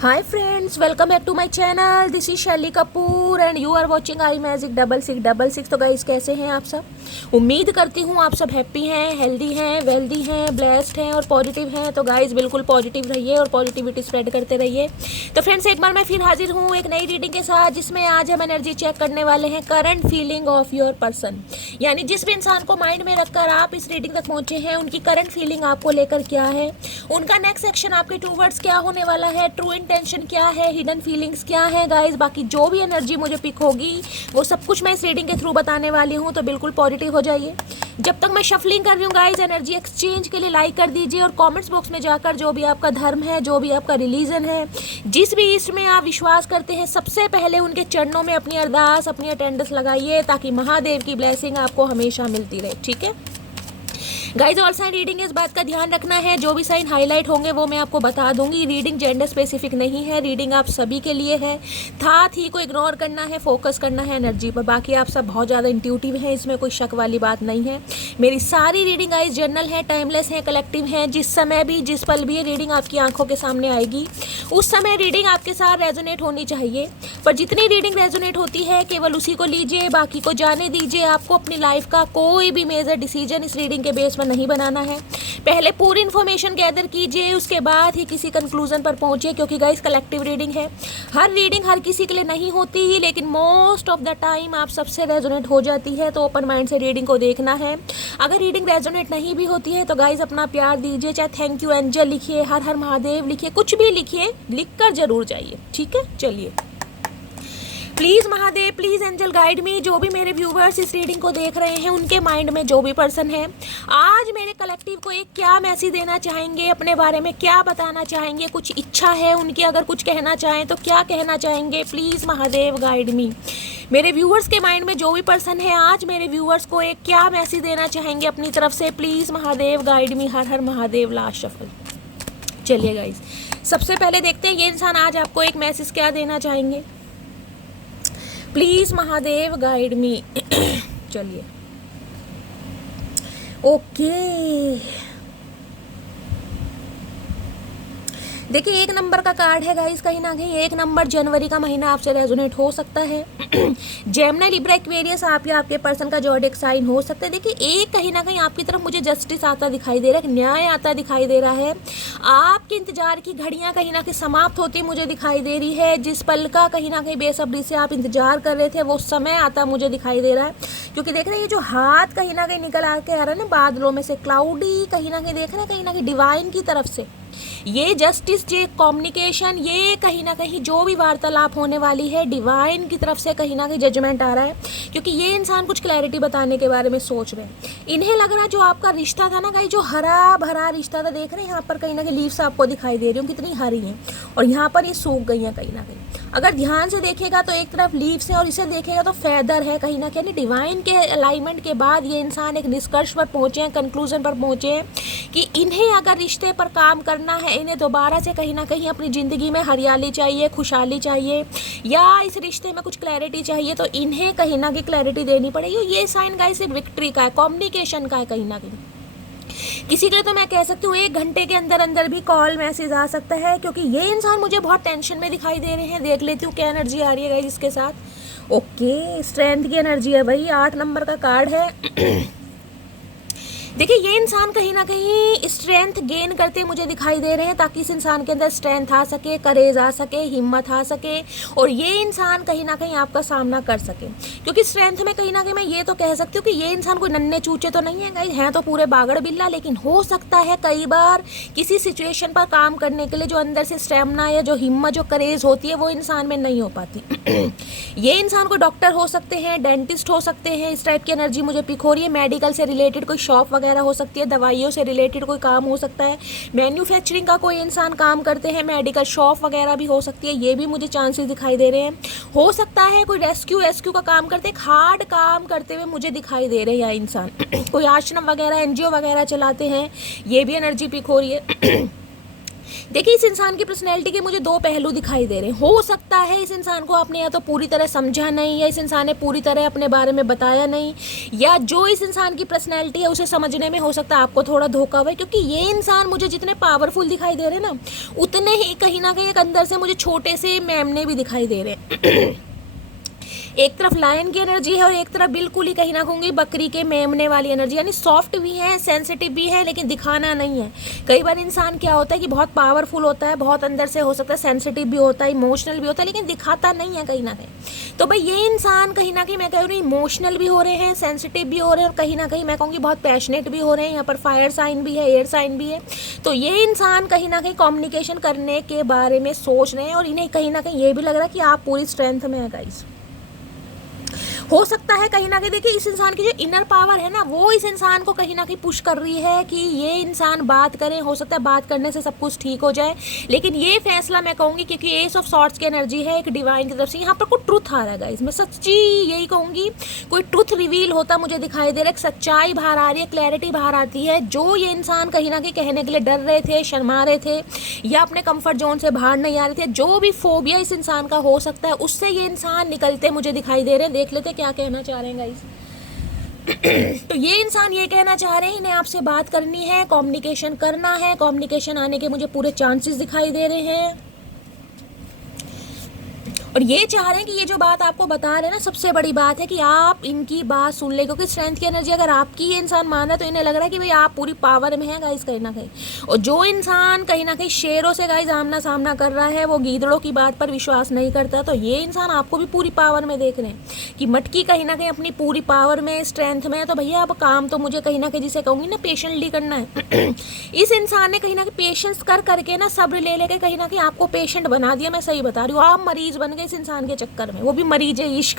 Hi friends, welcome back to my channel. This is Shaily Kapoor and you are watching I magic 6666। तो guys, कैसे हैं आप सब? उम्मीद करती हूँ आप सब हैप्पी हैं, हेल्दी हैं, वेल्दी हैं, ब्लेस्ड हैं और पॉजिटिव हैं। तो गाइस, बिल्कुल पॉजिटिव रहिए और पॉजिटिविटी स्प्रेड करते रहिए। तो फ्रेंड्स, एक बार मैं फिर हाजिर हूँ एक नई रीडिंग के साथ, जिसमें आज हम एनर्जी चेक करने वाले हैं current feeling of your person. यानी जिस भी इंसान को माइंड में रखकर आप इस रीडिंग तक पहुंचे हैं, उनकी करंट फीलिंग आपको लेकर क्या है, उनका नेक्स्ट एक्शन आपके टूवर्ड्स क्या होने वाला है, ट्रू इंटेंशन क्या है, हिडन फीलिंग्स क्या है। गाइस, बाकी जो भी एनर्जी मुझे पिक होगी वो सब कुछ मैं इस रीडिंग के थ्रू बताने वाली हूँ। तो बिल्कुल पॉजिटिव हो जाइए। जब तक मैं शफलिंग कर रही हूँ गाइस, एनर्जी एक्सचेंज के लिए लाइक कर दीजिए और कमेंट्स बॉक्स में जाकर जो भी आपका धर्म है, जो भी आपका रिलीजन है, जिस भी ईस्ट में आप विश्वास करते हैं, सबसे पहले उनके चरणों में अपनी अरदास, अपनी अटेंडेंस लगाइए, ताकि महादेव की ब्लेसिंग आपको हमेशा मिलती रहे। ठीक है गाइज, ऑल साइन रीडिंग इस बात का ध्यान रखना है, जो भी साइन हाईलाइट होंगे वो मैं आपको बता दूंगी। रीडिंग जेंडर स्पेसिफिक नहीं है, रीडिंग आप सभी के लिए है। था थी को इग्नोर करना है, फोकस करना है एनर्जी पर। बाकी आप सब बहुत ज़्यादा इंट्यूटिव हैं, इसमें कोई शक वाली बात नहीं है। मेरी सारी रीडिंग गाइज जनरल है, टाइमलेस है, कलेक्टिव है। जिस समय भी, जिस पल भी ये रीडिंग आपकी आंखों के सामने आएगी, उस समय रीडिंग आपके साथ रेजोनेट होनी चाहिए। पर जितनी रीडिंग रेजोनेट होती है, केवल उसी को लीजिए, बाकी को जाने दीजिए। आपको अपनी लाइफ का कोई भी मेजर डिसीजन इस रीडिंग के बेस पर नहीं बनाना है। पहले पूरी इन्फॉर्मेशन गैदर कीजिए, उसके बाद ही किसी कंक्लूजन पर पहुंचिए। क्योंकि गाइस, कलेक्टिव रीडिंग है, हर रीडिंग हर किसी के लिए नहीं होती ही, लेकिन मोस्ट ऑफ द टाइम आप सबसे रेजोनेट हो जाती है। तो ओपन माइंड से रीडिंग को देखना है। अगर रीडिंग रेजोनेट नहीं भी होती है तो गाइस, अपना प्यार दीजिए, चाहे थैंक यू एंजल लिखिए, हर हर महादेव लिखिए, कुछ भी लिखिए, लिखकर जरूर जाइए। ठीक है, चलिए। Please Mahadev, please angel guide me. जो भी मेरे व्यूवर्स इस रीडिंग को देख रहे हैं, उनके माइंड में जो भी पर्सन है, आज मेरे कलेक्टिव को एक क्या मैसेज देना चाहेंगे, अपने बारे में क्या बताना चाहेंगे, कुछ इच्छा है उनकी, अगर कुछ कहना चाहें तो क्या कहना चाहेंगे। प्लीज़ महादेव गाइड मी। मेरे व्यूवर्स के माइंड में जो भी पर्सन है, आज मेरे व्यूवर्स को एक क्या मैसेज देना चाहेंगे अपनी तरफ से। Please Mahadev guide me. हर हर महादेव। Last shuffle. चलिए गाइज, सबसे पहले देखते हैं ये इंसान आज आपको एक मैसेज क्या देना चाहेंगे। प्लीज महादेव गाइड मी। चलिए, ओके। देखिए, एक नंबर का कार्ड है गाइस। कहीं ना कहीं एक नंबर जनवरी का महीना आपसे रेजोनेट हो सकता है। जेमिनी, लिब्रा, एक्वेरियस आप या आपके पर्सन का ज़ोडिएक साइन हो सकता है। देखिए, एक कहीं ना कहीं आपकी तरफ मुझे जस्टिस आता दिखाई दे रहा है, न्याय आता दिखाई दे रहा है। आपके इंतजार की घड़ियां कहीं ना कहीं समाप्त होती मुझे दिखाई दे रही है। जिस पल का कहीं ना कहीं बेसब्री से आप इंतजार कर रहे थे, वो समय आता मुझे दिखाई दे रहा है। क्योंकि देख रहे हैं, ये जो हाथ कहीं ना कहीं निकल आके आ रहा है ना बादलों में से, क्लाउडी, कहीं ना कहीं डिवाइन की तरफ से ये जस्टिस, ये कम्युनिकेशन, ये कहीं ना कहीं जो भी वार्तालाप होने वाली है, डिवाइन की तरफ से कहीं ना कहीं जजमेंट आ रहा है। क्योंकि ये इंसान कुछ क्लैरिटी बताने के बारे में सोच रहे हैं। इन्हें लग रहा है जो आपका रिश्ता था ना गाइस, जो हरा भरा रिश्ता था, देख रहे हैं यहाँ पर कहीं ना कहीं लीव्स आपको दिखाई दे रही हूँ कितनी हरी हैं, और यहाँ पर ये सूख गई हैं कहीं ना कहीं। अगर ध्यान से देखेगा तो एक तरफ लीव्स है और इसे देखेगा तो फेदर है कहीं ना कहीं। डिवाइन के अलाइनमेंट के बाद ये इंसान एक निष्कर्ष पर पहुँचे हैं, कंक्लूजन पर पहुँचे हैं कि इन्हें अगर रिश्ते पर काम करना है, इन्हें दोबारा से कहीं ना कहीं अपनी ज़िंदगी में हरियाली चाहिए, खुशहाली चाहिए, या इस रिश्ते में कुछ क्लैरिटी चाहिए, तो इन्हें कहीं ना कहीं क्लैरिटी देनी पड़ेगी। ये साइन गाइस एक विक्ट्री का है, कम्युनिकेशन का है कहीं ना कहीं। किसी के लिए तो मैं कह सकती हूँ 1 घंटे के अंदर अंदर भी कॉल मैसेज आ सकता है। क्योंकि ये इंसान मुझे बहुत टेंशन में दिखाई दे रहे हैं। देख लेती हूँ क्या एनर्जी आ रही है गाइस इसके साथ। ओके, स्ट्रेंथ की एनर्जी है भाई, 8 नंबर का कार्ड है। देखिए, ये इंसान कहीं ना कहीं स्ट्रेंथ गेन करते मुझे दिखाई दे रहे हैं, ताकि इस इंसान के अंदर स्ट्रेंथ आ सके, करेज आ सके, हिम्मत आ सके, और ये इंसान कहीं ना कहीं आपका सामना कर सके। क्योंकि स्ट्रेंथ में कहीं ना कहीं मैं ये तो कह सकती हूँ कि ये इंसान कोई नन्हे चूचे तो नहीं है गाइस, हैं तो पूरे बागड़ बिल्ला। लेकिन हो सकता है कई बार किसी सिचुएशन पर काम करने के लिए जो अंदर से स्टेमिना या जो हिम्मत, जो करेज होती है, वो इंसान में नहीं हो पाती। ये इंसान कोई डॉक्टर हो सकते हैं, डेंटिस्ट हो सकते हैं, इस टाइप की एनर्जी मुझे पिक हो रही है। मेडिकल से रिलेटेड कोई शॉप वगैरह हो सकती है, दवाइयों से रिलेटेड कोई काम हो सकता है, मैन्युफैक्चरिंग का कोई इंसान काम करते हैं, मेडिकल शॉप वगैरह भी हो सकती है, ये भी मुझे चांसेस दिखाई दे रहे हैं। हो सकता है कोई रेस्क्यू का काम करते, हार्ड काम करते हुए मुझे दिखाई दे रहे हैं इंसान। कोई आश्रम वगैरह, एनजीओ वगैरह चलाते हैं, ये भी एनर्जी पिक हो रही है। देखिए इस इंसान की पर्सनैलिटी के मुझे दो पहलू दिखाई दे रहे हैं। हो सकता है इस इंसान को आपने या तो पूरी तरह समझा नहीं, या इस इंसान ने पूरी तरह अपने बारे में बताया नहीं, या जो इस इंसान की पर्सनैलिटी है उसे समझने में हो सकता है आपको थोड़ा धोखा हुआ है। क्योंकि ये इंसान मुझे जितने पावरफुल दिखाई दे रहे हैं ना, उतने ही कहीं ना कहीं एक अंदर से मुझे छोटे से मेमने भी दिखाई दे रहे हैं। एक तरफ लायन की एनर्जी है और एक तरफ बिल्कुल ही कहीं ना कहूँगी बकरी के मेमने वाली एनर्जी, यानी सॉफ्ट भी है, सेंसिटिव भी है, लेकिन दिखाना नहीं है। कई बार इंसान क्या होता है कि बहुत पावरफुल होता है, बहुत अंदर से हो सकता है सेंसिटिव भी होता है, इमोशनल भी होता है, लेकिन दिखाता नहीं है कहीं ना कहीं। तो भाई ये इंसान कहीं ना कहीं मैं कह रही हूँ इमोशनल भी हो रहे हैं, सेंसिटिव भी हो रहे हैं, और कहीं ना कहीं मैं कहूँगी बहुत पैशनेट भी हो रहे हैं। यहाँ पर फायर साइन भी है, एयर साइन भी है। तो ये इंसान कहीं ना कहीं कम्युनिकेशन करने के बारे में सोच रहे हैं, और इन्हें कहीं ना कहीं ये भी लग रहा है कि आप पूरी स्ट्रेंथ में है गाइस। हो सकता है कहीं ना कहीं देखिए इस इंसान की जो इनर पावर है ना, वो इस इंसान को कहीं ना कहीं पुश कर रही है कि ये इंसान बात करे। हो सकता है बात करने से सब कुछ ठीक हो जाए, लेकिन ये फैसला मैं कहूँगी क्योंकि एस ऑफ सॉर्ट्स की एनर्जी है, एक डिवाइन की तरफ से यहाँ पर कोई ट्रुथ आ रहा है गाइस। मैं सच्ची यही कहूँगी, कोई ट्रुथ रिवील होता मुझे दिखाई दे रहा है, एक सच्चाई बाहर आ रही है, क्लैरिटी बाहर आती है। जो ये इंसान कहीं ना कहीं कहने के लिए डर रहे थे, शर्मा रहे थे, या अपने कंफर्ट जोन से बाहर नहीं आ रहे थे, जो भी फोबिया इस इंसान का हो सकता है, उससे ये इंसान निकलते मुझे दिखाई दे रहे हैं। देख लेते क्या कहना चाह रहे हैं गाइस। तो ये इंसान ये कहना चाह रहे हैं इन्हें आपसे बात करनी है, कम्युनिकेशन करना है, कम्युनिकेशन आने के मुझे पूरे चांसेस दिखाई दे रहे हैं, और ये चाह रहे हैं कि ये जो बात आपको बता रहे हैं ना, सबसे बड़ी बात है कि आप इनकी बात सुन ले। क्योंकि स्ट्रेंथ की एनर्जी अगर आपकी ये इंसान मान रहा है तो इन्हें लग रहा है कि भाई आप पूरी पावर में हैं गाइस कहीं ना कहीं। और जो इंसान कहीं ना कहीं शेरों से गाइस आमना सामना कर रहा है, वो गीदड़ों की बात पर विश्वास नहीं करता, तो ये इंसान आपको भी पूरी पावर में देख रहे हैं कि मटकी कहीं ना कहीं अपनी पूरी पावर में, स्ट्रेंथ में। तो भैया अब काम तो मुझे कहीं ना कहीं जिसे कहूँगी ना पेशेंटली करना है। इस इंसान ने कहीं ना कहीं पेशेंस कर करके ना, सब्र ले लेके कहीं ना कहीं आपको पेशेंट बना दिया। मैं सही बता रही हूँ, आप मरीज बन इस इंसान के चक्कर में, वो भी मरीज है इश्क।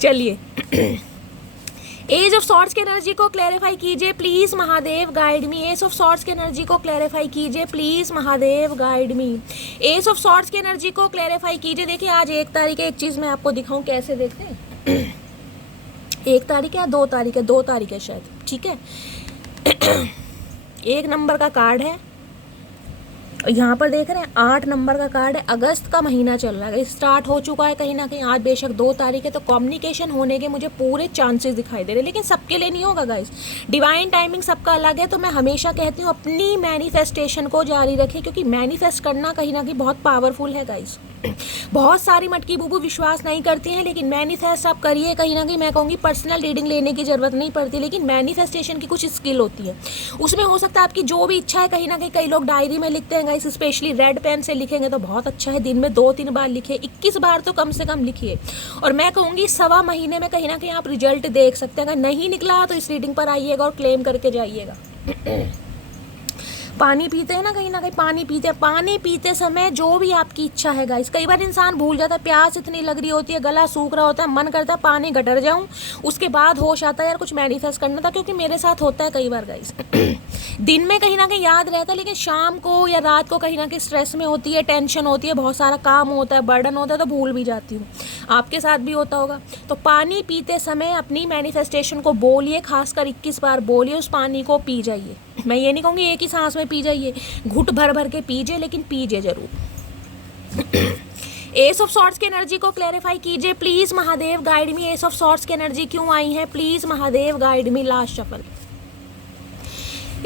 चलिए एज ऑफ सॉर्ट्स की एनर्जी को क्लैरिफाई कीजिए please Mahadev, guide me. Ace of swords की एनर्जी को क्लैरिफाई कीजिए please Mahadev, guide me. Ace of swords की एनर्जी को क्लैरिफाई कीजिए। देखिए आज 1 तारीख है, एक चीज मैं आपको दिखाऊं कैसे, देखते हैं 1 तारीख है, 2 तारीख है, 2 तारीख है शायद, ठीक है। 1 नंबर का कार्ड है, यहाँ पर देख रहे हैं 8 नंबर का कार्ड है। अगस्त का महीना चल रहा है, स्टार्ट हो चुका है कहीं ना कहीं। आज बेशक 2 तारीख है, तो कम्युनिकेशन होने के मुझे पूरे चांसेस दिखाई दे रहे हैं, लेकिन सबके लिए नहीं होगा गाइस। डिवाइन टाइमिंग सबका अलग है। तो मैं हमेशा कहती हूँ अपनी मैनिफेस्टेशन को जारी रखें, क्योंकि मैनिफेस्ट करना कहीं ना कहीं बहुत पावरफुल है गाइस। बहुत सारी मटकी बुबू विश्वास नहीं करती हैं, लेकिन मैनिफेस्ट आप करिए। कहीं ना कहीं मैं कहूँगी पर्सनल रीडिंग लेने की जरूरत नहीं पड़ती, लेकिन मैनिफेस्टेशन की कुछ स्किल होती है। उसमें हो सकता है आपकी जो भी इच्छा है, कहीं ना कहीं कई लोग डायरी में लिखते हैं गाइस, स्पेशली रेड पेन से लिखेंगे तो बहुत अच्छा है। दिन में 2-3 बार लिखिए, 21 बार तो कम से कम लिखिए। और मैं कहूँगी 1.25 महीने में कहीं ना कहीं आप रिजल्ट देख सकते हैं। अगर नहीं निकला तो इस रीडिंग पर आइएगा और क्लेम करके जाइएगा। पानी पीते हैं ना, कहीं ना कहीं पानी पीते समय जो भी आपकी इच्छा है गाइस। कई बार इंसान भूल जाता है, प्यास इतनी लग रही होती है, गला सूख रहा होता है, मन करता है पानी गटर जाऊं, उसके बाद होश आता है यार कुछ मैनिफेस्ट करना था। क्योंकि मेरे साथ होता है कई बार गाइस। दिन में कहीं ना कहीं याद रहता है, लेकिन शाम को या रात को कहीं ना कहीं स्ट्रेस में होती है, टेंशन होती है, बहुत सारा काम होता है, बर्डन होता है, तो भूल भी जाती हूँ। आपके साथ भी होता होगा। तो पानी पीते समय अपनी मैनिफेस्टेशन को बोलिए, खासकर 21 बार बोलिए, उस पानी को पी जाइए। मैं ये नहीं कहूँगी एक ही सांस में पी जाइए, घुट भर भर के पीजिए, लेकिन पीजिए जरूर। एस ऑफ सॉर्ट्स की एनर्जी को क्लैरिफाई कीजिए please Mahadev, guide me. Ace of swords की एनर्जी क्यों आई है please Mahadev, guide me. Last shuffle.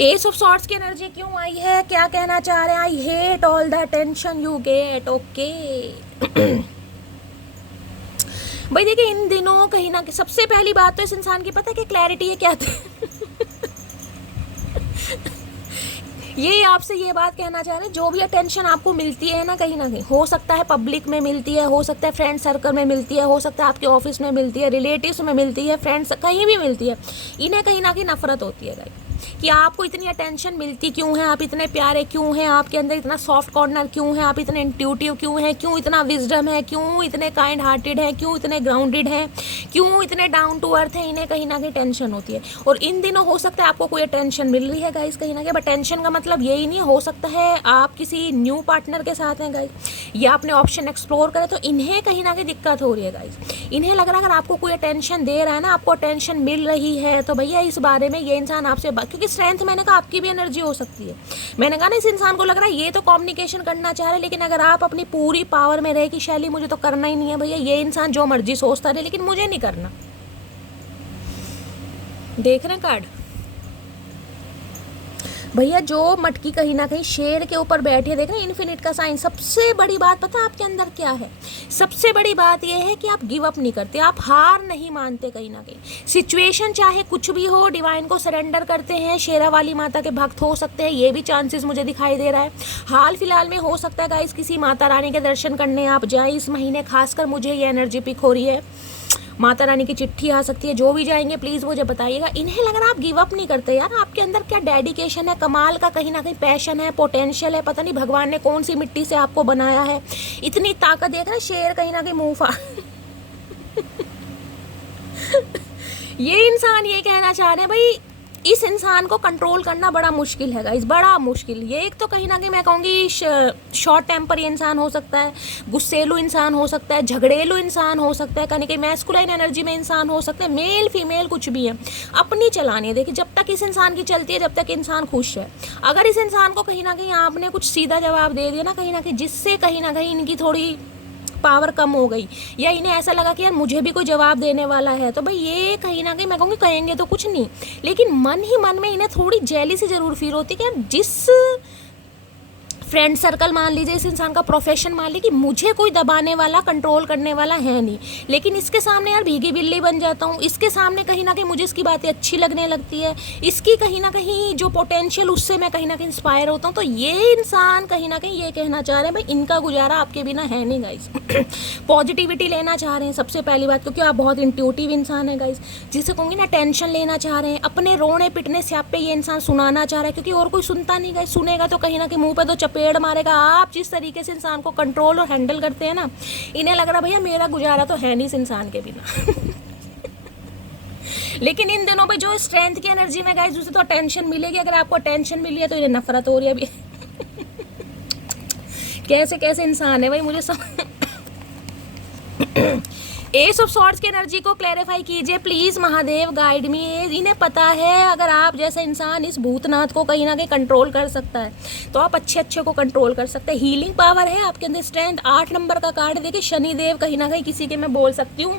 Ace of swords की एनर्जी क्यों आई है, क्या कहना चाह रहे हैं। I hate all the tension you get. Okay भाई देखिए इन दिनों कहीं ना कहीं सबसे पहली बात तो इस इंसान की पता है कि क्लैरिटी है क्या थी। ये आपसे ये बात कहना चाह रहे हैं, जो भी अटेंशन आपको मिलती है ना कहीं, हो सकता है पब्लिक में मिलती है, हो सकता है फ्रेंड सर्कल में मिलती है, हो सकता है आपके ऑफिस में मिलती है, रिलेटिव्स में मिलती है, फ्रेंड्स कहीं भी मिलती है, इन्हें कहीं ना कहीं नफरत होती है गाइस कि आपको इतनी अटेंशन मिलती क्यों है, आप इतने प्यारे क्यों हैं, आपके अंदर इतना सॉफ्ट कॉर्नर क्यों है, आप इतने इंट्यूटिव क्यों हैं, क्यों इतना विजडम है, क्यों इतने काइंड हार्टेड है, क्यों इतने ग्राउंडेड हैं, क्यों इतने डाउन टू अर्थ है, इन्हें कहीं ना कहीं टेंशन होती है। और इन दिनों हो सकता है आपको कोई टेंशन मिल रही है गाइस कहीं ना कहीं, बट टेंशन का मतलब यही नहीं हो सकता है आप किसी न्यू पार्टनर के साथ हैं गाइस, या अपने ऑप्शन एक्सप्लोर करें, तो इन्हें कहीं ना कहीं दिक्कत हो रही है गाइस। इन्हें लग रहा है अगर आपको कोई अटेंशन दे रहा है ना, आपको अटेंशन मिल रही है, तो भैया इस बारे में ये इंसान आपसे क्योंकि स्ट्रेंथ मैंने कहा आपकी भी एनर्जी हो सकती है। मैंने कहा ना इस इंसान को लग रहा है ये तो कम्युनिकेशन करना चाह रहा है, लेकिन अगर आप अपनी पूरी पावर में रहे कि शैली मुझे तो करना ही नहीं है भैया, ये इंसान जो मर्जी सोचता रहे लेकिन मुझे नहीं करना। देख रहे हैं कार्ड भैया, जो मटकी कहीं ना कहीं शेर के ऊपर बैठी है, देख रहे हैं इन्फिनिट का साइन। सबसे बड़ी बात पता है आपके अंदर क्या है? सबसे बड़ी बात यह है कि आप गिव अप नहीं करते, आप हार नहीं मानते। कहीं ना कहीं सिचुएशन चाहे कुछ भी हो, डिवाइन को सरेंडर करते हैं। शेरा वाली माता के भक्त हो सकते हैं, ये भी चांसेस मुझे दिखाई दे रहा है। हाल फिलहाल में हो सकता है गाइस किसी माता रानी के दर्शन करने आप जाएं इस महीने, खासकर मुझे ये एनर्जी पिक हो रही है। माता रानी की चिट्ठी आ सकती है। जो भी जाएंगे प्लीज़ मुझे बताइएगा। इन्हें लग रहा आप गिव अप नहीं करते यार, आपके अंदर क्या डेडिकेशन है, कमाल का कहीं ना कहीं पैशन है, पोटेंशियल है। पता नहीं भगवान ने कौन सी मिट्टी से आपको बनाया है, इतनी ताकत। देख रहे शेर कहीं ना कहीं मुँह फाड़ ये इंसान ये कहना चाह रहे हैं भाई इस इंसान को कंट्रोल करना बड़ा मुश्किल है गाइस, बड़ा मुश्किल। ये एक तो कहीं ना कहीं मैं कहूँगी शॉर्ट टेम्पर इंसान हो सकता है, गुस्सेलू इंसान हो सकता है, झगड़ेलू इंसान हो सकता है, कहीं ना कहीं मैस्कुलाइन एनर्जी में इंसान हो सकता है, मेल फीमेल कुछ भी है, अपनी चलानी है। देखिए जब तक इस इंसान की चलती है, जब तक इंसान खुश है। अगर इस इंसान को कहीं ना कहीं आपने कुछ सीधा जवाब दे दिया ना कहीं जिससे कहीं ना कहीं इनकी थोड़ी पावर कम हो गई, या इन्हें ऐसा लगा कि यार मुझे भी कोई जवाब देने वाला है, तो भाई ये कहीं ना कहीं मैं कहूँगी कहेंगे तो कुछ नहीं, लेकिन मन ही मन में इन्हें थोड़ी जेलसी ज़रूर फील होती है कि यार जिस फ्रेंड सर्कल मान लीजिए, इस इंसान का प्रोफेशन मान लीजिए कि मुझे कोई दबाने वाला कंट्रोल करने वाला है नहीं, लेकिन इसके सामने यार भीगी बिल्ली बन जाता हूँ। इसके सामने कहीं ना कहीं मुझे इसकी बातें अच्छी लगने लगती है, इसकी कहीं ना कहीं जो पोटेंशियल उससे मैं कहीं ना कहीं इंस्पायर होता हूँ। तो ये इंसान कहीं ना कहीं ये कहना चाह रहे हैं भाई इनका गुजारा आपके बिना है नहीं गाइस। पॉजिटिविटी लेना चाह रहे हैं सबसे पहली बात, क्योंकि आप बहुत इंट्यूटिव इंसान है गाइस, जिसे कहूँगी ना टेंशन लेना चाह रहे हैं, अपने रोने पिटने से आप पे ये इंसान सुनाना चाह रहा है, क्योंकि और कोई सुनता नहीं गाइस। सुनेगा तो कहीं ना कहीं मुँह पे तो पेड़ मारेगा। आप जिस तरीके से इंसान को कंट्रोल और हैंडल करते हैं ना, इन्हें लग रहा भैया मेरा गुजारा तो है नहीं इस इंसान के बिना। लेकिन इन दिनों पे जो स्ट्रेंथ की एनर्जी में गाइस उसे तो अटेंशन मिलेगी। अगर आपको अटेंशन मिली है तो इन्हें नफरत हो रही है अभी। कैसे कैसे इंसान है भाई मुझे एस ऑफ सॉर्ड्स की एनर्जी को क्लैरिफाई कीजिए प्लीज महादेव, गाइड मी। इन्हें पता है अगर आप जैसा इंसान इस भूतनाथ को कहीं ना कहीं कंट्रोल कर सकता है, तो आप अच्छे अच्छे को कंट्रोल कर सकते हैं। हीलिंग पावर है आपके अंदर, स्ट्रेंथ। 8 नंबर का कार्ड देखिए, शनिदेव कहीं ना कहीं किसी के मैं बोल सकती हूँ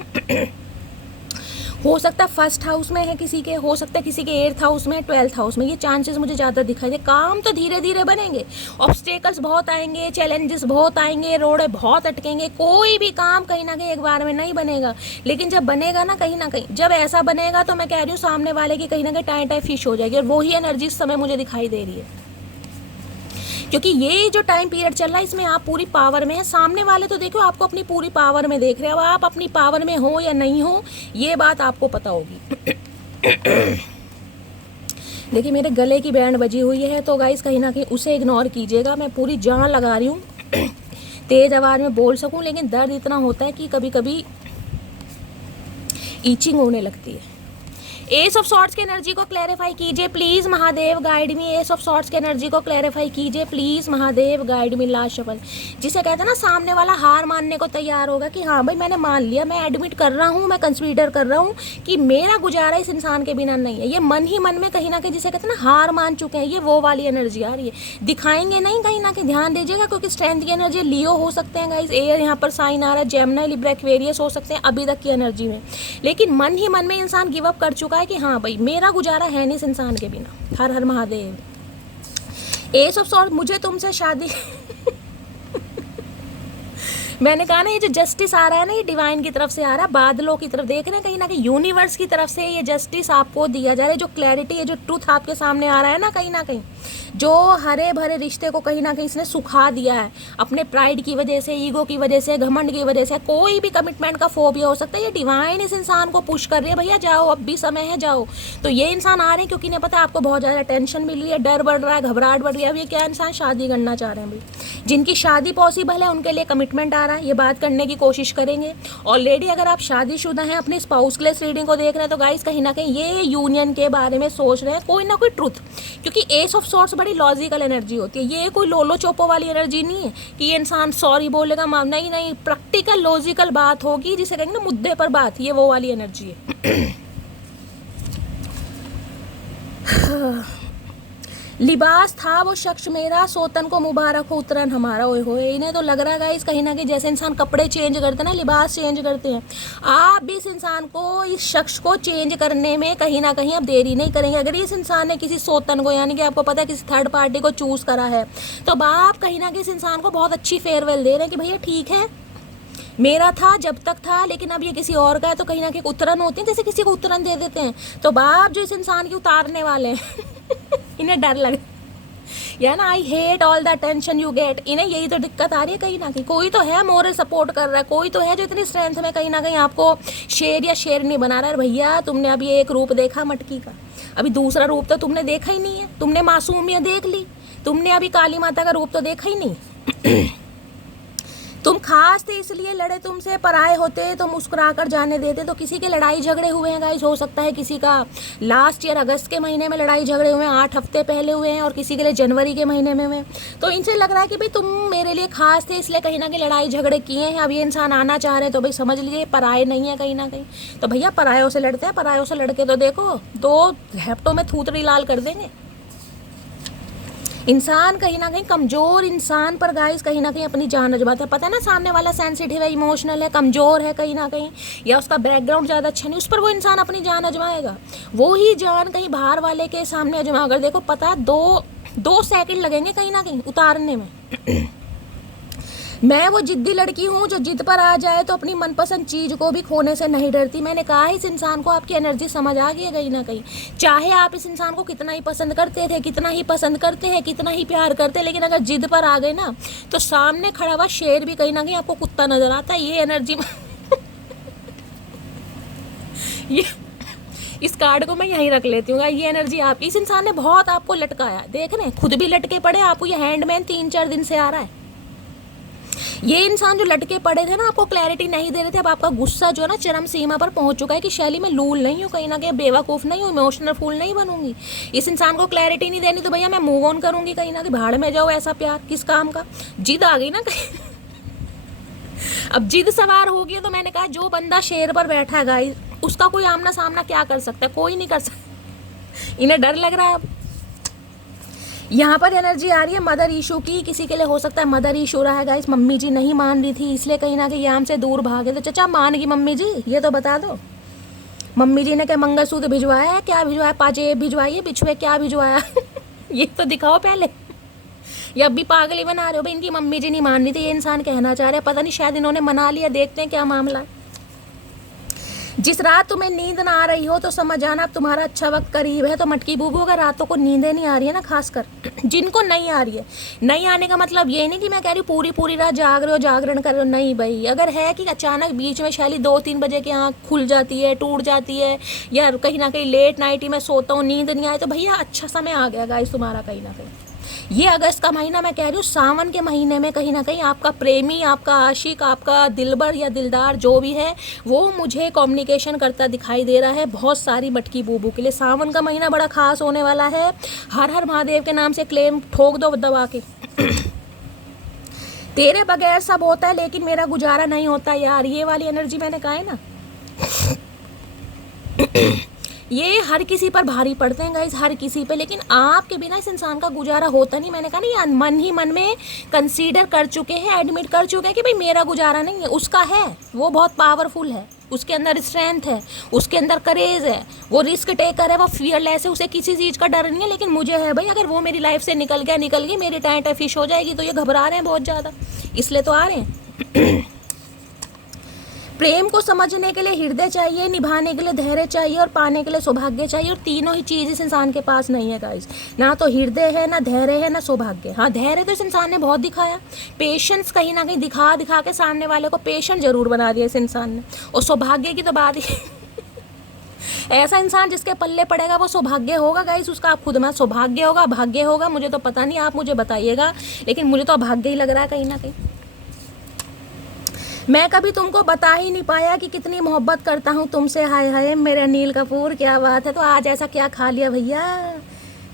हो सकता है फर्स्ट हाउस में है किसी के, हो सकता है किसी के 8th हाउस में, 12th हाउस में, ये चांसेस मुझे ज़्यादा दिखाई दे। काम तो धीरे धीरे बनेंगे, ऑब्स्टेकल्स बहुत आएंगे, चैलेंजेस बहुत आएंगे, रोडें बहुत अटकेंगे। कोई भी काम कहीं ना कहीं एक बार में नहीं बनेगा, लेकिन जब बनेगा ना कहीं जब ऐसा बनेगा तो मैं कह रही हूँ सामने वाले की कहीं ना कहीं टाई टाई फिश हो जाएगी। और वही एनर्जी इस समय मुझे दिखाई दे रही है, क्योंकि ये जो टाइम पीरियड चल रहा है इसमें आप पूरी पावर में है। सामने वाले तो देखो आपको अपनी पूरी पावर में देख रहे हैं, अब आप अपनी पावर में हो या नहीं हो ये बात आपको पता होगी। देखिए मेरे गले की बैंड बजी हुई है, तो गाइस कहीं ना कहीं उसे इग्नोर कीजिएगा। मैं पूरी जान लगा रही हूँ तेज आवाज़ में बोल सकूँ, लेकिन दर्द इतना होता है कि कभी कभी ईचिंग होने लगती है। एस ऑफ सॉर्ड्स की एनर्जी को क्लैरिफाई कीजिए please Mahadev, guide me. Ace of swords की एनर्जी को क्लैरिफाई कीजिए please Mahadev, guide me. Last shuffle, जिसे कहते हैं ना सामने वाला हार मानने को तैयार होगा कि हाँ भाई मैंने मान लिया, मैं एडमिट कर रहा हूँ, मैं कंसीडर कर रहा हूँ कि मेरा गुजारा इस इंसान के बिना नहीं है। ये मन ही मन में कहीं ना कहीं जिसे कहते हैं ना हार मान चुके हैं, ये वो वाली एनर्जी आ रही है। दिखाएंगे नहीं, कहीं ना कहीं ध्यान दीजिएगा, क्योंकि स्ट्रेंथ की एनर्जी लियो हो सकते हैं गाइस, एयर यहाँ पर साइन आ रहा है, जेमिनी, लिब्रा, एक्वेरियस हो सकते हैं अभी तक की एनर्जी में। लेकिन मन ही मन में इंसान गिव अप कर चुका है कि हाँ भाई मेरा गुजारा है नहीं इस इंसान के बिना। हर हर महादेव। एस ऑफ सॉर्ड, मुझे तुमसे शादी मैंने कहा ना ये जो जस्टिस आ रहा है ना, ये डिवाइन की तरफ से आ रहा है, बादलों की तरफ देख रहे हैं, कहीं ना कहीं यूनिवर्स की तरफ से ये जस्टिस आपको दिया जा रहा है। जो क्लैरिटी है, जो ट्रूथ आपके सामने आ रहा है ना, कहीं जो हरे भरे रिश्ते को कहीं ना कहीं इसने सुखा दिया है अपने प्राइड की वजह से, ईगो की वजह से, घमंड की वजह से, कोई भी कमिटमेंट का फोबिया हो सकता है। ये डिवाइन इस इंसान को पुश कर रही है, भैया जाओ अब भी समय है, जाओ। तो ये इंसान आ रहे हैं क्योंकि इन्हें पता है आपको बहुत ज़्यादा टेंशन मिल रही है, डर बढ़ रहा है, घबराहट बढ़ रही है। अब ये क्या इंसान शादी करना चाह रहे हैं भाई, जिनकी शादी पॉसिबल है उनके लिए कमिटमेंट आ रहा है, ये बात करने की कोशिश करेंगे। ऑलरेडी अगर आप शादीशुदा हैं, अपने स्पाउस के लिए रीडिंग को देख रहे हैं, तो गाइस कहीं ना कहीं ये यूनियन के बारे में सोच रहे हैं कोई ना कोई ट्रुथ, क्योंकि एस ऑफ सॉर्ट्स बड़ी लॉजिकल एनर्जी होती है। ये कोई लोलो चोपो वाली एनर्जी नहीं है कि ये इंसान सॉरी बोलेगा, नहीं नहीं, प्रैक्टिकल लॉजिकल बात होगी, जिसे कहेंगे ना मुद्दे पर बात, ये वो वाली एनर्जी है। लिबास था वो शख्स मेरा, सोतन को मुबारक हो उतरन हमारा। ओए होए, इन्हें तो लग रहा है गाइस कहीं ना कहीं जैसे इंसान कपड़े चेंज करते हैं ना, लिबास चेंज करते हैं, आप भी इस इंसान को, इस शख्स को चेंज करने में कहीं ना कहीं अब देरी नहीं करेंगे। अगर इस इंसान ने किसी सोतन को, यानी कि आपको पता है किसी थर्ड पार्टी को चूज़ करा है, तो अब आप कहीं ना कहीं इस इंसान को बहुत अच्छी फेयरवेल दे रहे हैं कि भैया ठीक है, मेरा था जब तक था, लेकिन अब ये किसी और का है। तो कहीं ना कहीं उतरन होती है, जैसे किसी को उतरन दे देते हैं, तो बाप जो इस इंसान की उतारने वाले हैं इन्हें डर लग, या ना, आई hate all the tension you gate, इन्हें यही तो दिक्कत आ रही है कहीं ना कहीं। कोई तो है मोरल सपोर्ट कर रहा है, कोई तो है जो इतनी स्ट्रेंथ में कहीं ना कहीं आपको शेर या शेर नहीं बना रहा है। भैया तुमने अभी एक रूप देखा मटकी का, अभी दूसरा रूप तो तुमने देखा ही नहीं है, तुमने मासूमियत देख ली, तुमने अभी काली माता का रूप तो देखा ही नहीं। तुम खास थे इसलिए लड़े तुमसे, पराए होते तो मुस्कुरा कर जाने देते। तो किसी के लड़ाई झगड़े हुए हैं गाइस, हो सकता है किसी का लास्ट ईयर अगस्त के महीने में लड़ाई झगड़े हुए हैं, 8 हफ्ते पहले हुए हैं, और किसी के लिए जनवरी के महीने में हुए। तो इनसे लग रहा है कि भाई तुम मेरे लिए खास थे, इसलिए कहीं ना कहीं लड़ाई झगड़े किए हैं। अब ये इंसान आना चाह रहे हैं तो भाई समझ लीजिए पराए नहीं है कहीं ना कहीं। तो भैया परायों से लड़ते हैं, परायों से लड़के तो देखो 2 हफ्तों में थूतरी लाल कर देंगे। इंसान कहीं ना कहीं कमज़ोर इंसान पर गाइस कहीं ना कहीं अपनी जान अजमाता है। पता है ना, सामने वाला सेंसिटिव है, इमोशनल है, कमज़ोर है कहीं ना कहीं, या उसका बैकग्राउंड ज़्यादा अच्छा नहीं, उस पर वो इंसान अपनी जान अजमाएगा। वो ही जान कहीं बाहर वाले के सामने अजमा कर देखो, पता 2 सेकंड लगेंगे कहीं ना कहीं उतारने में। मैं वो जिद्दी लड़की हूँ जो जिद पर आ जाए तो अपनी मनपसंद चीज़ को भी खोने से नहीं डरती। मैंने कहा इस इंसान को आपकी एनर्जी समझ आ गई है कहीं ना कहीं। चाहे आप इस इंसान को कितना ही पसंद करते थे, कितना ही पसंद करते हैं, कितना ही प्यार करते हैं, लेकिन अगर जिद पर आ गए ना, तो सामने खड़ा हुआ शेर भी कहीं ना कहीं आपको कुत्ता नजर आता है। ये एनर्जी ये इस कार्ड को मैं यहीं रख लेती हूँ। ये एनर्जी आप, इस इंसान ने बहुत आपको लटकाया, देख रहे हैं, खुद भी लटके पड़े, आपको ये हैंडमैन 3-4 दिन से आ रहा है। ये इंसान जो लटके पड़े थे ना, आपको क्लैरिटी नहीं दे रहे थे, अब आपका गुस्सा जो है ना चरम सीमा पर पहुंच चुका है कि शैली मैं लूल नहीं हूँ, कहीं ना कहीं बेवकूफ़ नहीं हूँ, इमोशनल फूल नहीं बनूंगी। इस इंसान को क्लैरिटी नहीं देनी तो भैया मैं मूव ऑन करूंगी, कहीं ना कहीं भाड़ में जाओ, ऐसा प्यार किस काम का। जिद आ गई ना कहीं अब जिद सवार होगी। तो मैंने कहा जो बंदा शेर पर बैठा है गाइस, उसका कोई आमना सामना क्या कर सकता है, कोई नहीं कर सकता। इन्हें डर लग रहा है। अब यहाँ पर एनर्जी आ रही है मदर इशू की, किसी के लिए हो सकता है मदर इशू रहा है गाइस। मम्मी जी नहीं मान रही थी, इसलिए कहीं ना कहीं यहाँ से दूर भागे। तो चाचा मान गई मम्मी जी, ये तो बता दो, मम्मी जी ने क्या मंगलसूत्र भिजवाया है, क्या भिजवाया, पाजेब भिजवाइए, बिछुए क्या भिजवाया ये तो दिखाओ पहले। या अभी पागल ही बना रहे हो भाई। इनकी मम्मी जी नहीं मान रही थी, ये इंसान कहना चाह रहे हैं, पता नहीं शायद इन्होंने मना लिया, देखते हैं क्या मामला है। जिस रात तुम्हें नींद ना आ रही हो तो समझ आना अब तुम्हारा अच्छा वक्त करीब है। तो मटकी बूबू, अगर रातों को नींदें नहीं आ रही है ना, खासकर जिनको नहीं आ रही है, नहीं आने का मतलब ये नहीं कि मैं कह रही हूँ पूरी रात जाग रहे हो, जागरण कर रहे हो, नहीं भाई। अगर है कि अचानक बीच में शैली 2-3 बजे की आँख खुल जाती है, टूट जाती है, या कहीं ना कहीं लेट नाइट ही मैं सोता हूँ, नींद नहीं आए, तो भैया अच्छा समय आ गया गाइस तुम्हारा कहीं ना कहीं। ये अगस्त का महीना, मैं कह रही हूँ सावन के महीने में कहीं ना कहीं आपका प्रेमी, आपका आशिक, आपका दिलबर या दिलदार जो भी है, वो मुझे कम्युनिकेशन करता दिखाई दे रहा है बहुत सारी मटकी बूबू के लिए। सावन का महीना बड़ा खास होने वाला है। हर हर महादेव के नाम से क्लेम ठोक दो दबा के तेरे बगैर सब होता है लेकिन मेरा गुजारा नहीं होता यार, ये वाली एनर्जी मैंने कहा है ना। ये हर किसी पर भारी पड़ते हैं गाइस, हर किसी पे, लेकिन आपके बिना इस इंसान का गुजारा होता नहीं। मैंने कहा नहीं, ये मन ही मन में कंसीडर कर चुके हैं, एडमिट कर चुके हैं कि भाई मेरा गुजारा नहीं है, उसका है, वो बहुत पावरफुल है, उसके अंदर स्ट्रेंथ है, उसके अंदर करेज है, वो रिस्क टेकर है, वो फियरलेस है, उसे किसी चीज़ का डर नहीं है। लेकिन मुझे है भाई, अगर वो मेरी लाइफ से निकल गई, मेरी टाइट फिश हो जाएगी, तो ये घबरा रहे हैं बहुत ज़्यादा, इसलिए तो आ रहे हैं। प्रेम को समझने के लिए हृदय चाहिए, निभाने के लिए धैर्य चाहिए, और पाने के लिए सौभाग्य चाहिए, और तीनों ही चीज़ इस इंसान के पास नहीं है गाइस। ना तो हृदय है, ना धैर्य है, ना सौभाग्य। हाँ, धैर्य तो इस इंसान ने बहुत दिखाया, पेशेंस कहीं ना कहीं दिखा दिखा के सामने वाले को पेशेंट जरूर बना दिया इस इंसान ने, और सौभाग्य की तो बात ही ऐसा इंसान जिसके पल्ले पड़ेगा वो सौभाग्य होगा गाइस, उसका आप खुद में सौभाग्य होगा, भाग्य होगा, मुझे तो पता नहीं, आप मुझे बताइएगा, लेकिन मुझे तो अभाग्य ही लग रहा है कहीं ना कहीं। मैं कभी तुमको बता ही नहीं पाया कि कितनी मोहब्बत करता हूँ तुमसे, हाय हाय मेरे अनिल कपूर, क्या बात है। तो आज ऐसा क्या खा लिया भैया,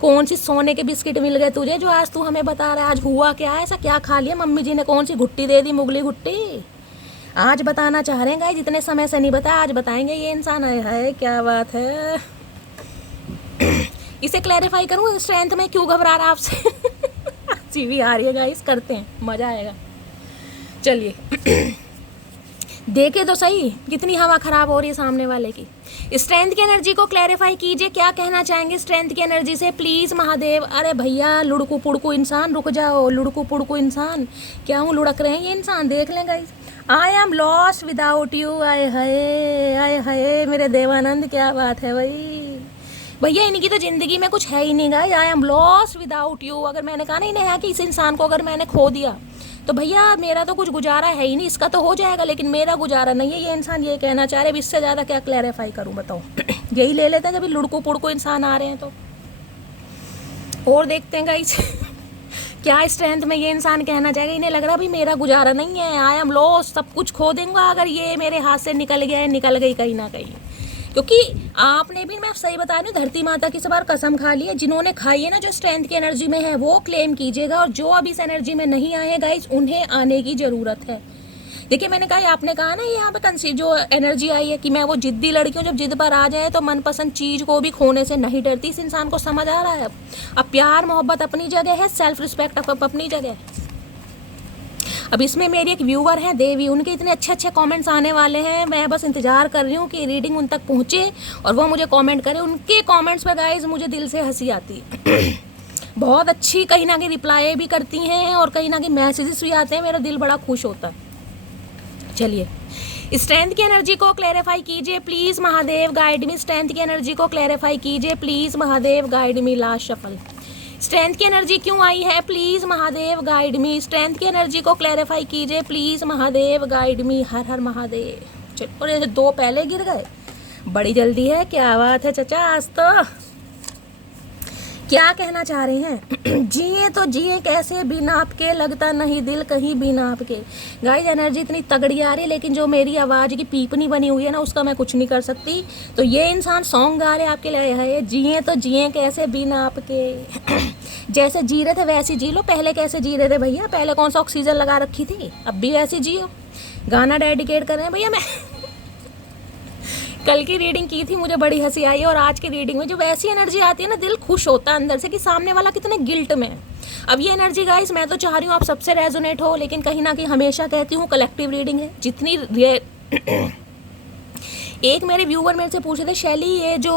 कौन सी सोने के बिस्किट मिल गए तुझे जो आज तू हमें बता रहा है, आज हुआ क्या है, ऐसा क्या खा लिया, मम्मी जी ने कौन सी घुट्टी दे दी, मुगली घुट्टी। आज बताना चाह रहे हैं गाइस, जितने समय से नहीं बताया आज बताएंगे ये इंसान, है क्या बात है। इसे क्लैरिफाई करूँ स्ट्रेंथ में क्यों घबरा रहा आपसे। हंसी भी आ रही है गाइस, करते हैं, मज़ा आएगा। चलिए देखे तो सही कितनी हवा खराब हो रही है सामने वाले की। स्ट्रेंथ की एनर्जी को क्लैरिफाई कीजिए, क्या कहना चाहेंगे स्ट्रेंथ की एनर्जी से, प्लीज़ महादेव। अरे भैया लुड़कू पुड़कू इंसान, रुक जाओ, लुड़कू पुड़कू इंसान, क्या हूँ लुढ़क रहे हैं ये इंसान, देख लें guys. I am lost without you, आए हाय मेरे देवानंद, क्या बात है भाई। भैया इनकी तो ज़िंदगी में कुछ है ही नहीं guys, I am lost without you. अगर मैंने कहा नहीं नया कि इस इंसान को अगर मैंने खो दिया तो भैया मेरा तो कुछ गुजारा है ही नहीं, इसका तो हो जाएगा लेकिन मेरा गुजारा नहीं है, ये इंसान ये कहना चाह रहे। अब इससे ज़्यादा क्या क्लैरिफाई करूं बताओ। यही ले लेते हैं जब लुड़कू पुड़कू इंसान आ रहे हैं तो। और देखते हैं गाइस क्या स्ट्रेंथ में ये इंसान कहना चाहेगा। इन्हें लग रहा भाई मेरा गुजारा नहीं है, आई एम लॉस्ट, सब कुछ खो दूंगा अगर ये मेरे हाथ से निकल गया है, निकल गई कहीं ना कहीं। क्योंकि आपने भी, मैं सही बता रही हूँ, धरती माता की इस बार कसम खा ली है, जिन्होंने खाई है ना, जो स्ट्रेंथ की एनर्जी में है वो क्लेम कीजिएगा, और जो अभी इस एनर्जी में नहीं आए हैं गाइस उन्हें आने की ज़रूरत है। देखिए मैंने कहा, आपने कहा ना यहाँ पे जो एनर्जी आई है कि मैं वो जिद्दी लड़की हूँ, जब जिद पर आ जाए तो मनपसंद चीज़ को भी खोने से नहीं डरती। इस इंसान को समझ आ रहा है अब प्यार मोहब्बत अपनी जगह है, सेल्फ रिस्पेक्ट अपनी जगह है। अब इसमें मेरी एक व्यूवर है देवी, उनके इतने अच्छे अच्छे कमेंट्स आने वाले हैं, मैं बस इंतज़ार कर रही हूँ कि रीडिंग उन तक पहुँचे और वो मुझे कमेंट करें। उनके कमेंट्स पे गाइस मुझे दिल से हंसी आती है। बहुत अच्छी कहीं ना कहीं रिप्लाई भी करती हैं और कहीं ना कहीं मैसेजेस भी आते हैं, मेरा दिल बड़ा खुश होता है। चलिए स्ट्रेंथ की एनर्जी को क्लैरिफाई कीजिए please Mahadev, guide me. Strength की एनर्जी को क्लैरिफाई कीजिए please Mahadev, guide me. Last shuffle, strength की एनर्जी क्यों आई है, please Mahadev guide me. Strength की एनर्जी को क्लैरिफाई कीजिए प्लीज़ महादेव, गाइड मी। हर हर महादेव। चलो, और ये दो पहले गिर गए, बड़ी जल्दी है, क्या बात है चचा आज तो। क्या कहना चाह रहे हैं। जिए तो जिए कैसे बिना आपके, लगता नहीं दिल कहीं बिना आपके। गाइस एनर्जी इतनी तगड़ी आ रही है, लेकिन जो मेरी आवाज़ की पीपनी बनी हुई है ना, उसका मैं कुछ नहीं कर सकती। तो ये इंसान सॉन्ग गा रहे आपके लिए है, जिए तो जिए कैसे बिना आपके। जैसे जी रहे थे वैसे जी लो। पहले कैसे जी रहे थे भैया, पहले कौन सा ऑक्सीजन लगा रखी थी, अब भी वैसे जियो। गाना डेडिकेट कर रहे हैं भैया। मैं कल की रीडिंग की थी, मुझे बड़ी हंसी आई, और आज की रीडिंग में जो वैसी एनर्जी आती है ना, दिल खुश होता है अंदर से कि सामने वाला कितने गिल्ट में है। अब ये एनर्जी गाइस मैं तो चाह रही हूँ आप सबसे रेजोनेट हो, लेकिन कहीं ना कहीं हमेशा कहती हूँ कलेक्टिव रीडिंग है। जितनी एक मेरे व्यूवर मेरे से पूछ रहे थे, शैली ये जो